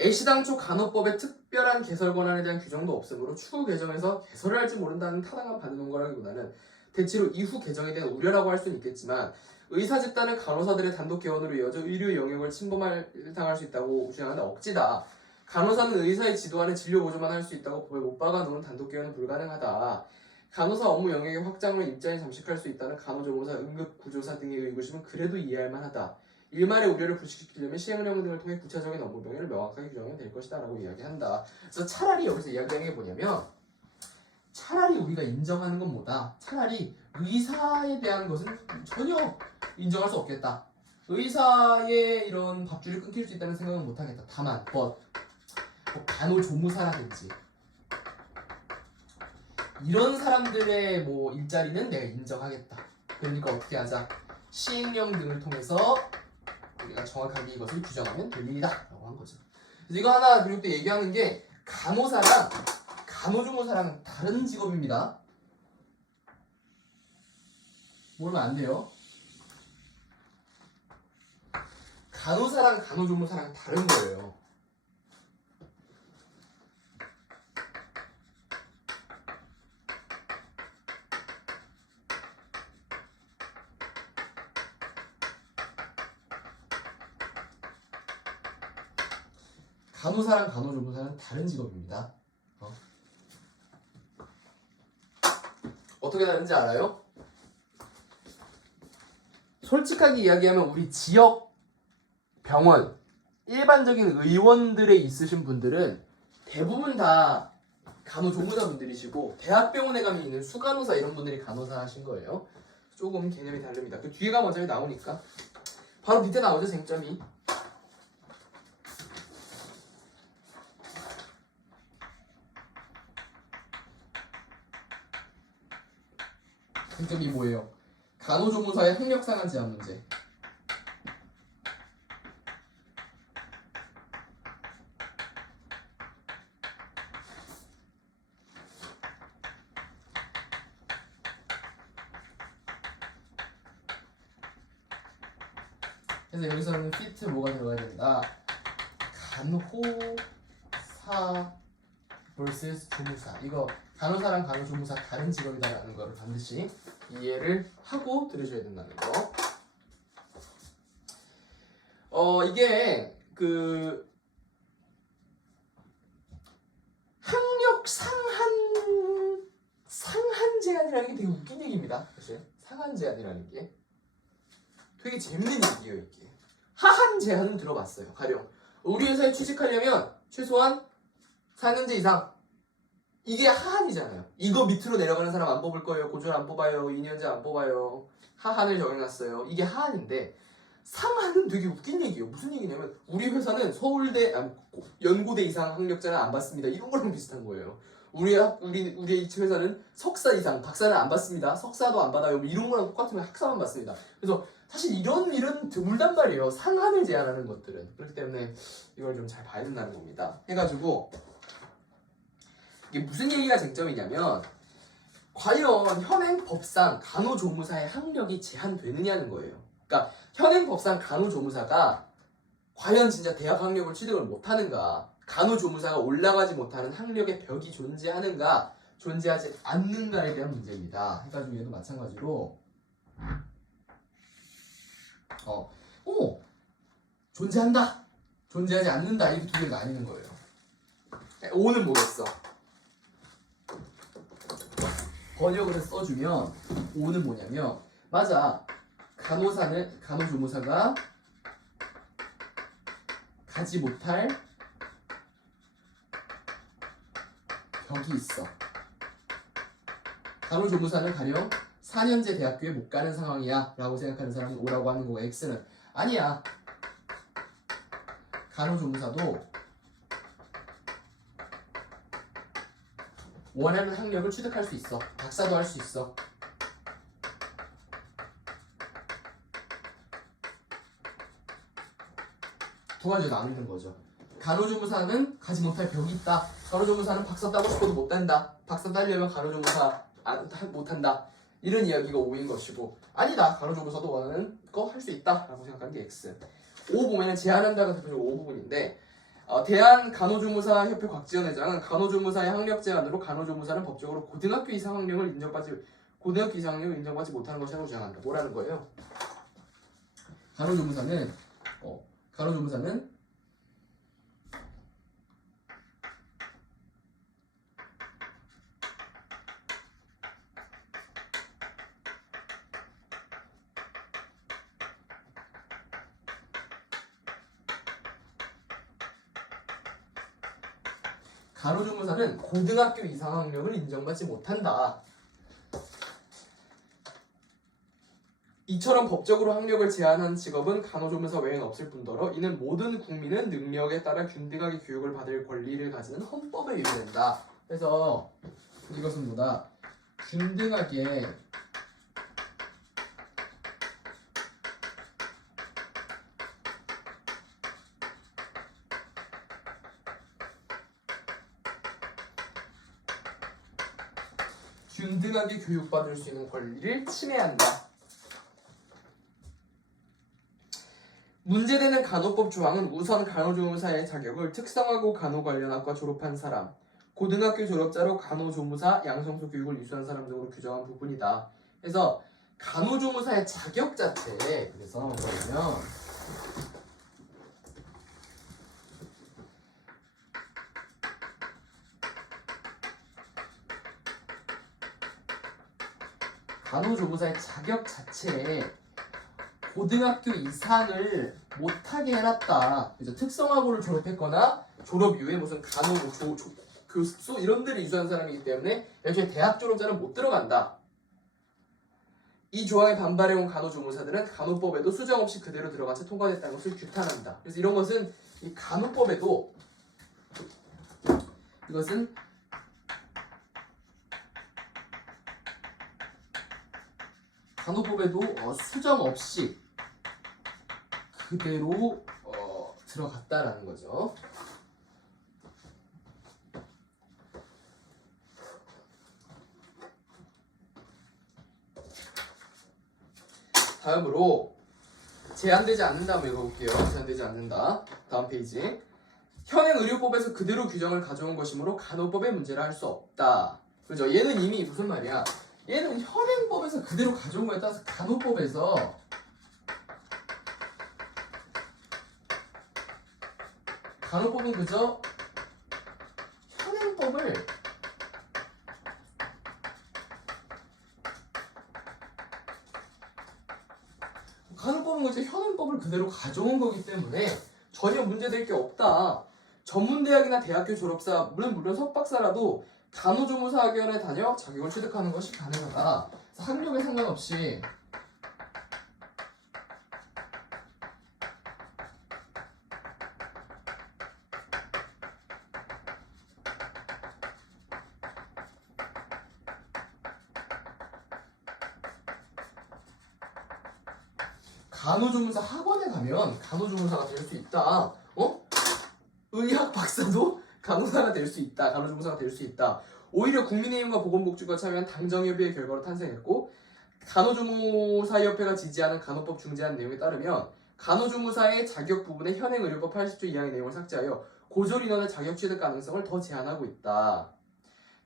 A시당초 간호법의 특별한 개설 권한에 대한 규정도 없으므로 추후 개정에서 개설을 할지 모른다는 타당한 반응 거라기보다는 대체로 이후 개정에 대한 우려라고 할 수는 있겠지만 의사 집단은 간호사들의 단독 개원으로 이어져 의료 영역을 침범당할 수 있다고 주장하는 억지다. 간호사는 의사의 지도하는 진료 보조만 할 수 있다고 법에 못 박아놓은 단독 개원은 불가능하다. 간호사 업무 영역의 확장으로 입장이 잠식할 수 있다는 간호조무사, 응급구조사 등의 의구심은 그래도 이해할 만하다. 일말의 우려를 불식시키려면 시행령을 등을 통해 구체적인 업무 병행을 명확하게 규정하면 될 것이다 라고 이야기한다. 그래서 차라리 여기서 이야기하는 게 뭐냐면 차라리 우리가 인정하는 것보다 차라리 의사에 대한 것은 전혀 인정할 수 없겠다. 의사의 이런 밥줄을 끊길 수 있다는 생각은 못하겠다. 다만 간호조무사라든지 이런 사람들의 일자리는 내가 인정하겠다. 그러니까 어떻게 하자? 시행령 등을 통해서 우리가 정확하게 이것을 규정하면 될 일이다 라고 한 거죠. 그래서 이거 하나 그리고 또 얘기하는 게 간호사랑 간호조무사랑 다른 직업입니다. 모르면 안 돼요. 간호사랑 간호조무사랑 다른 거예요. 간호사랑 간호조무사는 다른 직업입니다. 어떻게 다른지 알아요? 솔직하게 이야기하면 우리 지역 병원, 일반적인 의원들에 있으신 분들은 대부분 다 간호조무사 분들이시고 대학병원에 가면 있는 수간호사 이런 분들이 간호사 하신 거예요. 조금 개념이 다릅니다. 그 뒤에 가면 어차피 나오니까 바로 밑에 나오죠, 쟁점이. 쟁점이 뭐예요? 간호조무사의 학력상한 제한 문제. 그래서 여기서는 피트 뭐가 들어가야 된다? 간호사 vs 조무사. 이거 간호사랑 간호조무사 다른 직업이다라는 거를 반드시 이해를 하고 들으셔야 된다는 거. 이게 그 학력 상한 제한이라는 게 되게 웃긴 얘기입니다. 사실 상한 제한이라는 게 되게 재밌는 얘기예요. 이게 하한 제한은 들어봤어요. 가령 우리 회사에 취직하려면 최소한 4년제 이상, 이게 하한이잖아요. 이거 밑으로 내려가는 사람 안 뽑을 거예요. 고졸 안 뽑아요. 2년제 안 뽑아요. 하한을 정해놨어요. 이게 하한인데 상한은 되게 웃긴 얘기예요. 무슨 얘기냐면 우리 회사는 서울대, 연고대 이상 학력자는 안 받습니다. 이런 거랑 비슷한 거예요. 우리 회사는 석사 이상, 박사는 안 받습니다. 석사도 안 받아요. 뭐 이런 거랑 똑같으면 학사만 받습니다. 그래서 사실 이런 일은 드물단 말이에요. 상한을 제한하는 것들은. 그렇기 때문에 이걸 좀 잘 봐야 된다는 겁니다. 해가지고 이게 무슨 얘기가 쟁점이냐면 과연 현행 법상 간호조무사의 학력이 제한되느냐는 거예요. 그러니까 현행 법상 간호조무사가 과연 진짜 대학 학력을 취득을 못하는가, 간호조무사가 올라가지 못하는 학력의 벽이 존재하는가, 존재하지 않는가에 대한 문제입니다. 해가지고 얘도 마찬가지로 존재한다, 존재하지 않는다, 이렇게 두 개가 나뉘는 거예요. 5는 뭐겠어? 번역을 써주면 5는 뭐냐면, 맞아, 간호조무사가 가지 못할 벽이 있어. 간호조무사는 가령 4년제 대학교에 못 가는 상황이야 라고 생각하는 사람이 5라고 하는 거고, X는 아니야, 간호조무사도 원하는 학력을 취득할 수 있어. 박사도 할 수 있어. 두 가지로 나누는 거죠. 간호조무사는 가지 못할 벽이 있다. 간호조무사는 박사 따고 싶어도 못 딴다. 박사 따려면 간호조무사 못한다. 이런 이야기가 5인 것이고, 아니다, 간호조무사도 원하는 거 할 수 있다 라고 생각하는 게 X. 5 보면은 제한한다가 대표적으로 5 부분인데, 대한간호조무사협회 곽지연 회장은 간호조무사의 학력 제한으로 간호조무사는 법적으로 고등학교 이상 학력을 인정받지 못하는 것이라고 주장한다. 뭐라는 거예요? 간호조무사는 고등학교 이상 학력을 인정받지 못한다. 이처럼 법적으로 학력을 제한한 직업은 간호조무사 외에는 없을 뿐더러 이는 모든 국민은 능력에 따라 균등하게 교육을 받을 권리를 가지는 헌법에 위배된다. 그래서 이것은 뭐다? 균등하게 교육받을 수 있는 권리를 침해한다. 문제되는 간호법 조항은 우선 간호조무사의 자격을 특성화고 간호관련학과 졸업한 사람, 고등학교 졸업자로 간호조무사 양성소 교육을 이수한 사람 등으로 규정한 부분이다. 그래서 간호조무사의 자격 자체에, 그래서 그러면 간호조무사의 자격 자체에 고등학교 이상을 못하게 해놨다. 그래서 특성화고를 졸업했거나 졸업 이후에 무슨 간호부, 교습소 이런 데를 이수한 사람이기 때문에 애초에 대학 졸업자는 못 들어간다. 이 조항에 반발해온 간호조무사들은 간호법에도 수정 없이 그대로 들어가 채 통과됐다는 것을 규탄한다. 그래서 이런 것은 이 간호법에도 수정 없이 그대로 들어갔다라는 거죠. 다음으로 제한되지 않는다 한번 읽어볼게요. 제한되지 않는다. 다음 페이지. 현행 의료법에서 그대로 규정을 가져온 것이므로 간호법의 문제라 할 수 없다. 그죠? 얘는 이미 무슨 말이야? 얘는 현행법에서 그대로 가져온 거에 따라서 간호법은 그저 현행법을 그대로 가져온 거기 때문에 전혀 문제될 게 없다. 전문대학이나 대학교 졸업사, 물론 석박사라도 간호조무사학원에 다녀 자격을 취득하는 것이 가능하다. 학력에 상관없이 간호조무사 학원에 가면 간호조무사가 될 수 있다. 의학 박사도 간호사가 될 수 있다. 간호조무사가 될 수 있다. 오히려 국민의힘과 보건복지부가 참여한 당정협의의 결과로 탄생했고 간호조무사협회가 지지하는 간호법 중재안 내용에 따르면 간호조무사의 자격 부분에 현행 의료법 80조 2항의 내용을 삭제하여 고졸 인원의 자격 취득 가능성을 더 제한하고 있다.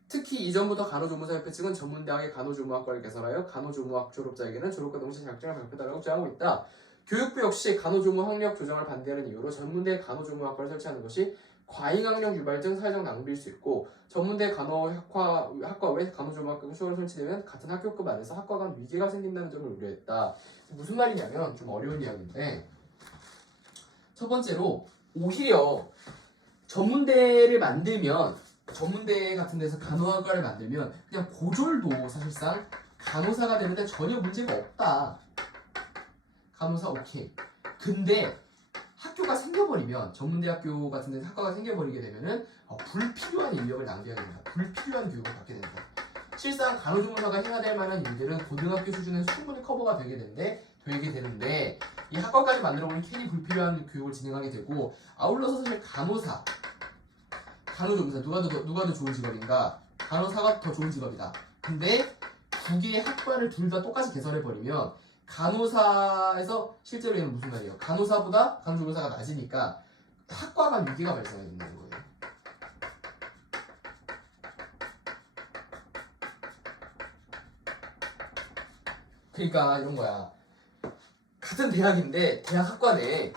특히 이전부터 간호조무사협회 측은 전문대학의 간호조무학과를 개설하여 간호조무학 졸업자에게는 졸업과 동시에 자격증을 발표달라고 주장하고 있다. 교육부 역시 간호조무 학력 조정을 반대하는 이유로 전문대 간호조무학과를 설치하는 것이 과잉학력 유발 등 사회적 낭비일 수 있고 전문대 간호학과 외 간호조무학과가 추가로 설치되면 같은 학교급 안에서 학과 간 위계가 생긴다는 점을 우려했다. 무슨 말이냐면 좀 어려운 이야기인데 첫 번째로 오히려 전문대 같은 데서 간호학과를 만들면 그냥 고졸도 사실상 간호사가 되는데 전혀 문제가 없다. 간호사 오케이. 근데 학교가 생겨버리면 전문대학교 같은 데서 학과가 생겨버리게 되면은 불필요한 인력을 낭비하게 된다. 불필요한 교육을 받게 된다. 실상 간호조무사가 해야 될 만한 일들은 고등학교 수준에서 충분히 커버가 되게 되는데 이 학과까지 만들어버린 괜히 불필요한 교육을 진행하게 되고 아울러서 사실 간호조무사 누가 더 좋은 직업인가? 간호사가 더 좋은 직업이다. 근데 두 개의 학과를 둘 다 똑같이 개설해버리면 간호사에서 실제로 얘는 무슨 말이에요? 간호사보다 간호조무사가 낮으니까 학과 간 위기가 발생하게 된다는 거예요. 그러니까 이런 거야. 같은 대학인데 대학 학과 내에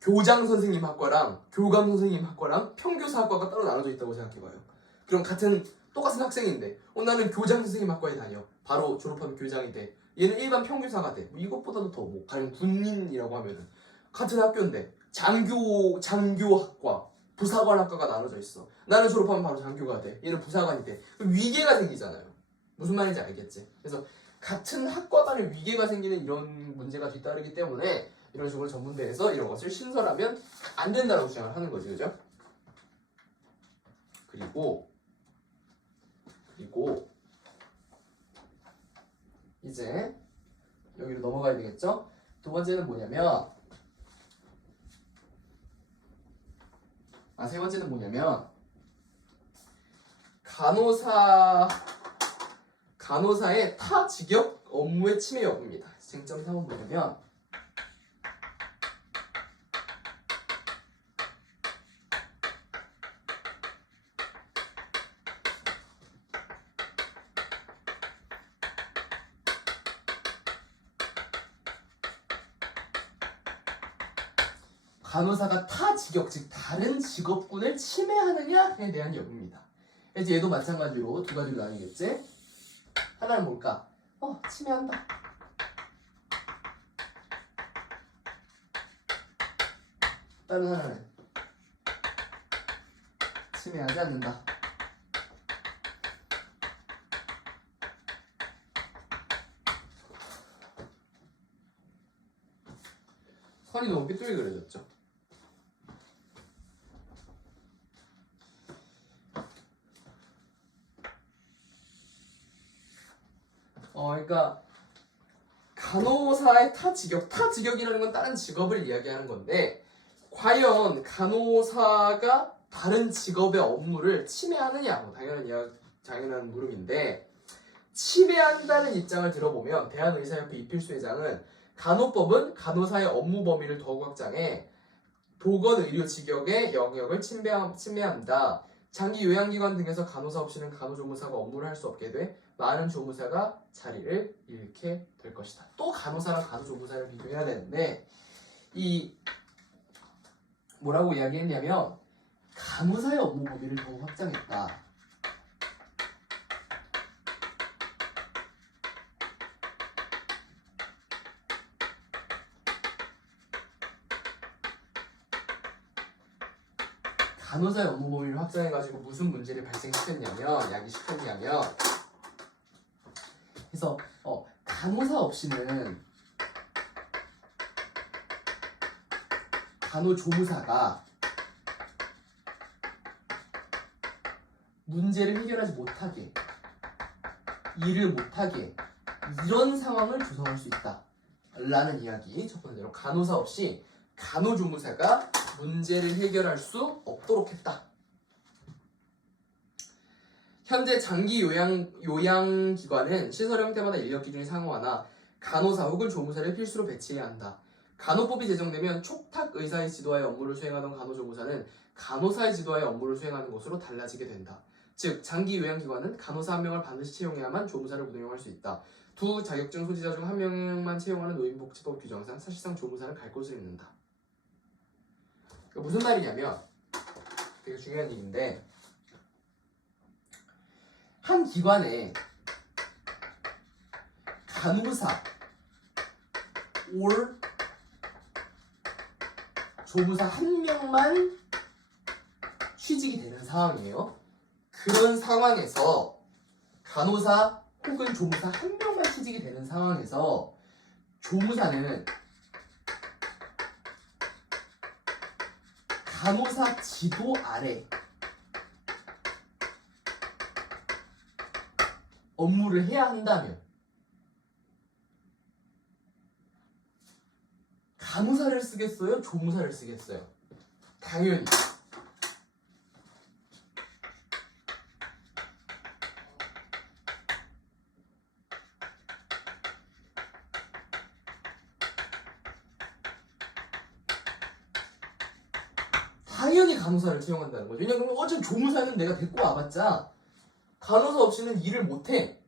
교장 선생님 학과랑 교감 선생님 학과랑 평교사 학과가 따로 나눠져 있다고 생각해봐요. 그럼 똑같은 학생인데 나는 교장 선생님 학과에 다녀. 바로 졸업하면 교장이 돼. 얘는 일반 평교사가 돼. 이것보다도 더 가령 군인이라고 하면은 같은 학교인데 장교학과, 부사관학과가 나눠져 있어. 나는 졸업하면 바로 장교가 돼. 얘는 부사관이 돼. 그럼 위계가 생기잖아요. 무슨 말인지 알겠지? 그래서 같은 학과 간에 위계가 생기는 이런 문제가 뒤따르기 때문에 이런 식으로 전문대에서 이런 것을 신설하면 안 된다고 주장을 하는 거지, 그죠? 그리고 이제 여기로 넘어가야 되겠죠? 두 번째는 뭐냐면 세 번째는 뭐냐면 간호사의 타 직역 업무의 침해 여부입니다. 쟁점이 한번 보면 간호사가 타 직역, 즉 다른 직업군을 침해하느냐에 대한 여부입니다. 그래서 얘도 마찬가지로 두 가지로 나뉘겠지? 하나는 뭘까? 침해한다. 다른 하나는 침해하지 않는다. 선이 너무 삐뚤게 그려졌죠? 그러니까 간호사의 타 직역이라는 건 다른 직업을 이야기하는 건데 과연 간호사가 다른 직업의 업무를 침해하느냐? 당연한 물음인데 침해한다는 입장을 들어보면 대한의사협회 이필수 회장은 간호법은 간호사의 업무 범위를 더욱 확장해 보건의료 직역의 영역을 침해합니다. 장기 요양기관 등에서 간호사 없이는 간호조무사가 업무를 할 수 없게 돼 많은 조무사가 자리를 잃게 될 것이다. 또 간호사랑 간호조무사를 비교해야 되는데 이 뭐라고 이야기했냐면 간호사의 업무 범위를 더욱 확장했다. 간호사의 업무 범위를 확장해가지고 무슨 문제를 야기시켰냐면 그래서 간호사 없이는 간호조무사가 문제를 해결하지 못하게 일을 못하게 이런 상황을 조성할 수 있다 라는 이야기. 첫 번째로 간호사 없이 간호조무사가 문제를 해결할 수 없도록 했다. 현재 장기 요양기관은 시설 형태마다 인력 기준이 상호하나 간호사 혹은 조무사를 필수로 배치해야 한다. 간호법이 제정되면 촉탁 의사의 지도하에 업무를 수행하던 간호조무사는 간호사의 지도하에 업무를 수행하는 것으로 달라지게 된다. 즉 장기 요양기관은 간호사 한 명을 반드시 채용해야만 조무사를 운영할 수 있다. 두 자격증 소지자 중 한 명만 채용하는 노인복지법 규정상 사실상 조무사는 갈 곳을 잃는다. 무슨 말이냐면 되게 중요한 얘기인데 한 기관에 간호사 or 조무사 한 명만 취직이 되는 상황이에요. 그런 상황에서 간호사 혹은 조무사 한 명만 취직이 되는 상황에서 조무사는 간호사 지도 아래 업무를 해야 한다면 간호사를 쓰겠어요? 조무사를 쓰겠어요? 당연히 간호사를 채용한다는 거죠. 왜냐면 어차피 조무사는 내가 데리고 와봤자 간호사 없이는 일을 못해.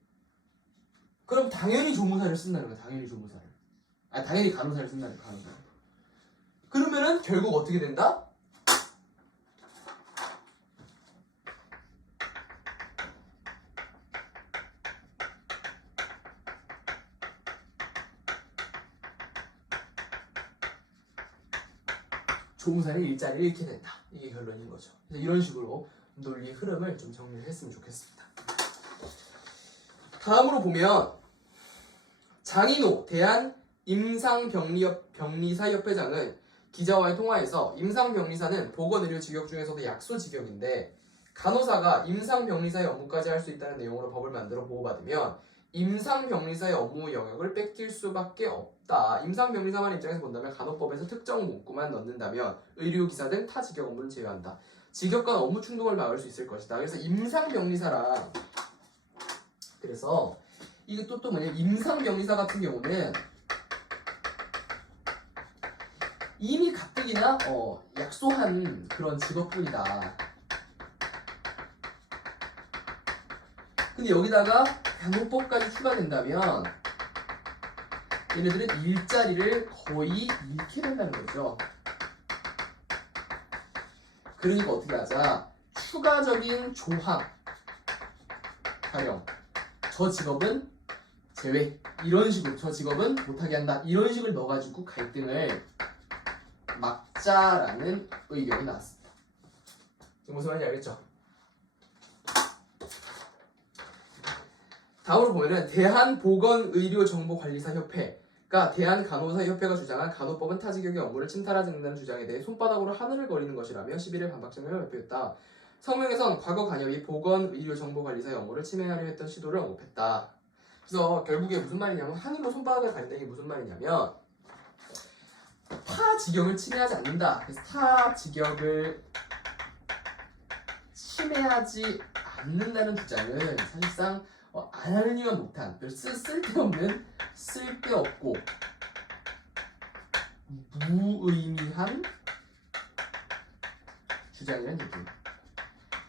그럼 당연히 조무사를 쓴다는 거야. 당연히 조무사를. 당연히 간호사를 쓴다는 거야. 간호사. 그러면은 결국 어떻게 된다? 조무사는 일자리를 잃게 된다. 이게 결론인 거죠. 그래서 이런 식으로 논리 흐름을 좀 정리를 했으면 좋겠습니다. 다음으로 보면 장인호 대한임상병리사협회장은 기자와의 통화에서 임상병리사는 보건의료 직역 중에서도 약소 직역인데 간호사가 임상병리사의 업무까지 할 수 있다는 내용으로 법을 만들어 보호받으면 임상병리사의 업무 영역을 뺏길 수밖에 없다. 임상병리사만 입장에서 본다면 간호법에서 특정 문구만 넣는다면 의료기사 등 타 직역 업무를 제외한다. 직역 간 업무 충돌을 막을 수 있을 것이다. 그래서 임상병리사랑 그래서 이게 또 뭐냐면 임상병리사 같은 경우는 이미 가뜩이나 약소한 그런 직업뿐이다. 근데 여기다가 간호법까지 추가된다면 얘네들은 일자리를 거의 잃게 된다는 거죠. 그러니까 어떻게 하자? 추가적인 조항 활용. 저 직업은 제외. 이런 식으로 저 직업은 못하게 한다. 이런 식을 넣어가지고 갈등을 막자라는 의견이 나왔습니다. 지금 무슨 말인지 알겠죠? 다음으로 보면은 대한보건의료정보관리사협회가 대한간호사협회가 주장한 간호법은 타 직역의 업무를 침탈하지 않는다는 주장에 대해 손바닥으로 하늘을 거리는 것이라며 11일 반박声明을 발표했다. 성명에선 과거 간협이 보건의료정보관리사의 업무를 침해하려 했던 시도를 언급했다. 그래서 결국에 무슨 말이냐면 하늘로 손바닥을 가린다는 게 무슨 말이냐면 타 직역을 침해하지 않는다. 그래서 타 직역을 침해하지 않는다는 주장은 사실상 안 하는 이유가 못한 쓸데없고 무의미한 주장이라는 얘기예요.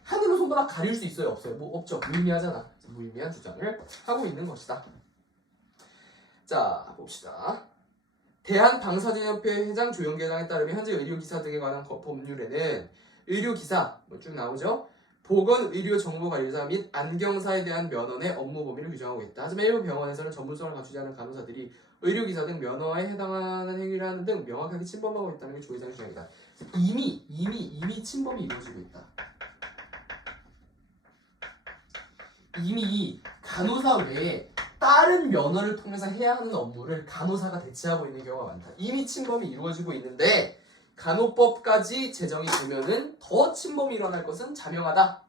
하늘로 손바닥 가릴 수 있어요? 없어요? 뭐 없죠. 무의미하잖아. 무의미한 주장을 하고 있는 것이다. 자, 봅시다. 대한방사제협회 회장 조영기 회장에 따르면 현재 의료기사 등에 관한 법률에는 의료기사 쭉 나오죠. 보건의료정보관리사 및 안경사에 대한 면허의 업무 범위를 규정하고 있다. 하지만 일부 병원에서는 전문성을 갖추지 않은 간호사들이 의료기사 등 면허에 해당하는 행위를 하는 등 명확하게 침범하고 있다는 게 조 회장의 주장이다. 이미 침범이 이루어지고 있다. 이미 간호사 외에 다른 면허를 통해서 해야 하는 업무를 간호사가 대체하고 있는 경우가 많다. 이미 침범이 이루어지고 있는데 간호법까지 제정이 되면은 더 침범이 일어날 것은 자명하다.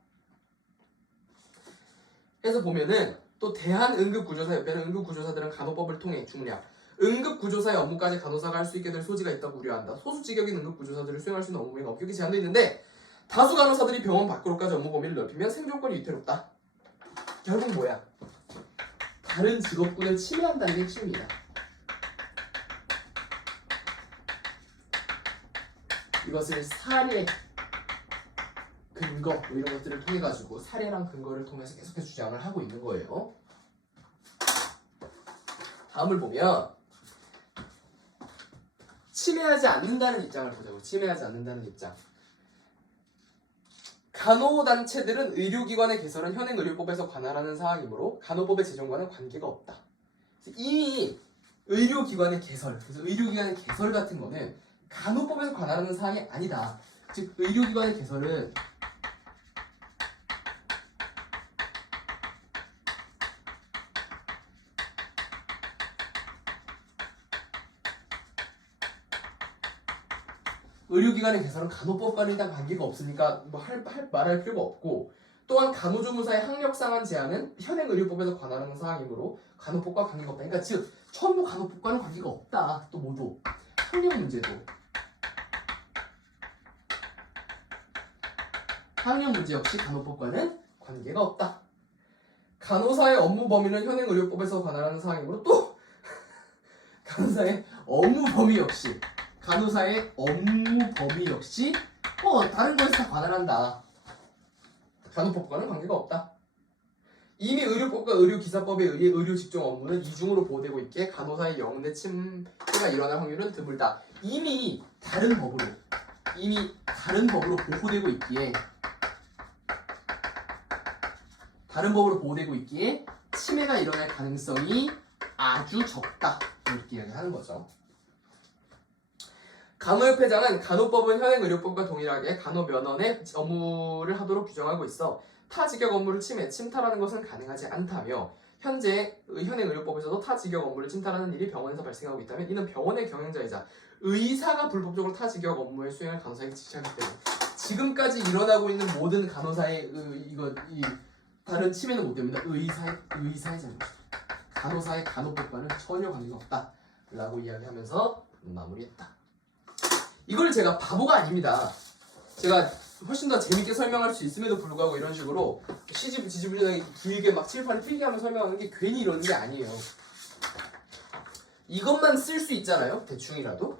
해서 보면은 또 대한응급구조사협회는 응급구조사들은 간호법을 통해 중량 응급구조사의 업무까지 간호사가 할 수 있게 될 소지가 있다고 우려한다. 소수직역인 응급구조사들을 수행할 수 있는 업무의 엄격히 제한되어 있는데 다수 간호사들이 병원 밖으로까지 업무 범위를 넓히면 생존권이 위태롭다. 결국 뭐야? 다른 직업군을 침해한다는 게 핵심이다. 이것을 사례, 근거 이런 것들을 통해 가지고 사례랑 근거를 통해서 계속해서 주장을 하고 있는 거예요. 다음을 보면 침해하지 않는다는 입장을 보자고. 침해하지 않는다는 입장. 간호단체들은 의료기관의 개설은 현행의료법에서 관할하는 사항이므로 간호법의 제정과는 관계가 없다. 이미 의료기관의 개설, 그래서 의료기관의 개설 같은 거는 간호법에서 관할하는 사항이 아니다. 즉 의료기관의 개설은 간호법과는 일단 관계가 없으니까 말할 필요가 없고, 또한 간호조무사의 학력상한 제한은 현행의료법에서 관할하는 사항이므로 간호법과 관계가 없다. 그러니까 즉 전부 간호법과는 관계가 없다. 또 뭐도 학력 문제도 학력 문제 역시 간호법과는 관계가 없다. 간호사의 업무 범위는 현행의료법에서 관할하는 사항이므로 또 간호사의 업무 범위 역시 다른 거에서 다 관할한다. 간호법과는 관계가 없다. 이미 의료법과 의료기사법에 의해 의료직종 업무는 이중으로 보호되고 있기에 간호사의 영내 침해가 일어날 확률은 드물다. 이미 다른 법으로 보호되고 있기에 침해가 일어날 가능성이 아주 적다. 이렇게 이야기하는 거죠. 간호협회장은 간호법은 현행의료법과 동일하게 간호면허의 업무를 하도록 규정하고 있어 타직역 업무를 침탈하는 것은 가능하지 않다며 현재 현행의료법에서도 타직역 업무를 침탈하는 일이 병원에서 발생하고 있다면 이는 병원의 경영자이자 의사가 불법적으로 타직역 업무의 수행을 간호사에게 지시하기 때문에 지금까지 일어나고 있는 모든 간호사의 다른 침해는 못 됩니다. 의사의 잘못이다. 간호사의 간호법과는 전혀 관계가 없다 라고 이야기하면서 마무리했다. 이걸 제가 바보가 아닙니다. 제가 훨씬 더 재밌게 설명할 수 있음에도 불구하고 이런 식으로 지지부진하게 길게 막 칠판에 필기 하면서 설명하는 게 괜히 이러는 게 아니에요. 이것만 쓸 수 있잖아요. 대충이라도.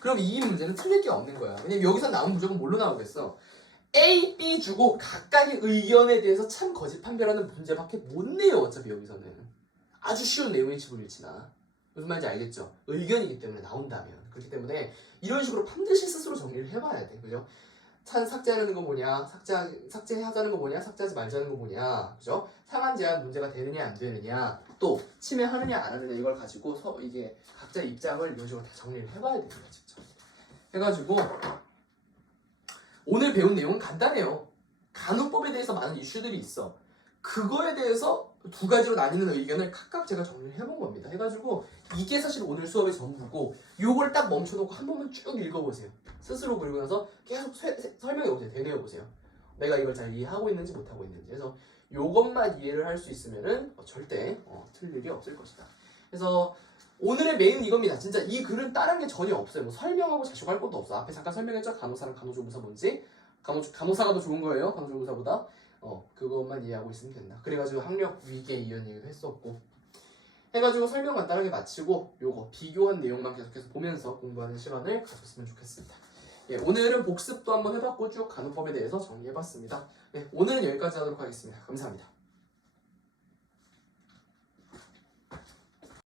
그럼 이 문제는 틀릴 게 없는 거야. 왜냐면 여기서 나온 무조건 뭘로 나오겠어? A, B 주고 각각의 의견에 대해서 참 거짓 판별하는 문제밖에 못 내요. 어차피 여기서는. 아주 쉬운 내용의 지불일치나. 무슨 말인지 알겠죠? 의견이기 때문에 나온다면. 그렇기 때문에 이런 식으로 반드시 스스로 정리를 해봐야 돼. 그죠? 삭제하려는 거 뭐냐? 삭제하자는 거 뭐냐? 삭제하지 말자는 거 뭐냐? 그죠? 상한 제한 문제가 되느냐 안 되느냐, 또 침해하느냐 안 하느냐 이걸 가지고 이게 각자의 입장을 이런 식으로 다 정리를 해봐야 됩니다. 직접. 해가지고 오늘 배운 내용은 간단해요. 간호법에 대해서 많은 이슈들이 있어. 그거에 대해서 두 가지로 나뉘는 의견을 각각 제가 정리를 해본 겁니다. 해가지고 이게 사실 오늘 수업의 전부고 요걸 딱 멈춰놓고 한 번만 쭉 읽어보세요. 스스로. 그리고 나서 계속 설명해보세요. 되뇌어보세요. 내가 이걸 잘 이해하고 있는지 못하고 있는지. 그래서 요것만 이해를 할 수 있으면은 절대 틀릴 일이 없을 것이다. 그래서 오늘의 메인은 이겁니다. 진짜 이 글은 다른 게 전혀 없어요. 뭐 설명하고 자식할 것도 없어. 앞에 잠깐 설명했죠? 간호사랑 간호조무사 뭔지. 간호사가 더 좋은 거예요. 간호조무사보다. 그것만 이해하고 있으면 된다. 그래가지고 학력 위계 이런 얘기도 했었고 해가지고 설명 간단하게 마치고 요거 비교한 내용만 계속해서 보면서 공부하는 시간을 가졌으면 좋겠습니다. 예, 오늘은 복습도 한번 해봤고 쭉 간호법에 대해서 정리해봤습니다. 네, 오늘은 여기까지 하도록 하겠습니다. 감사합니다.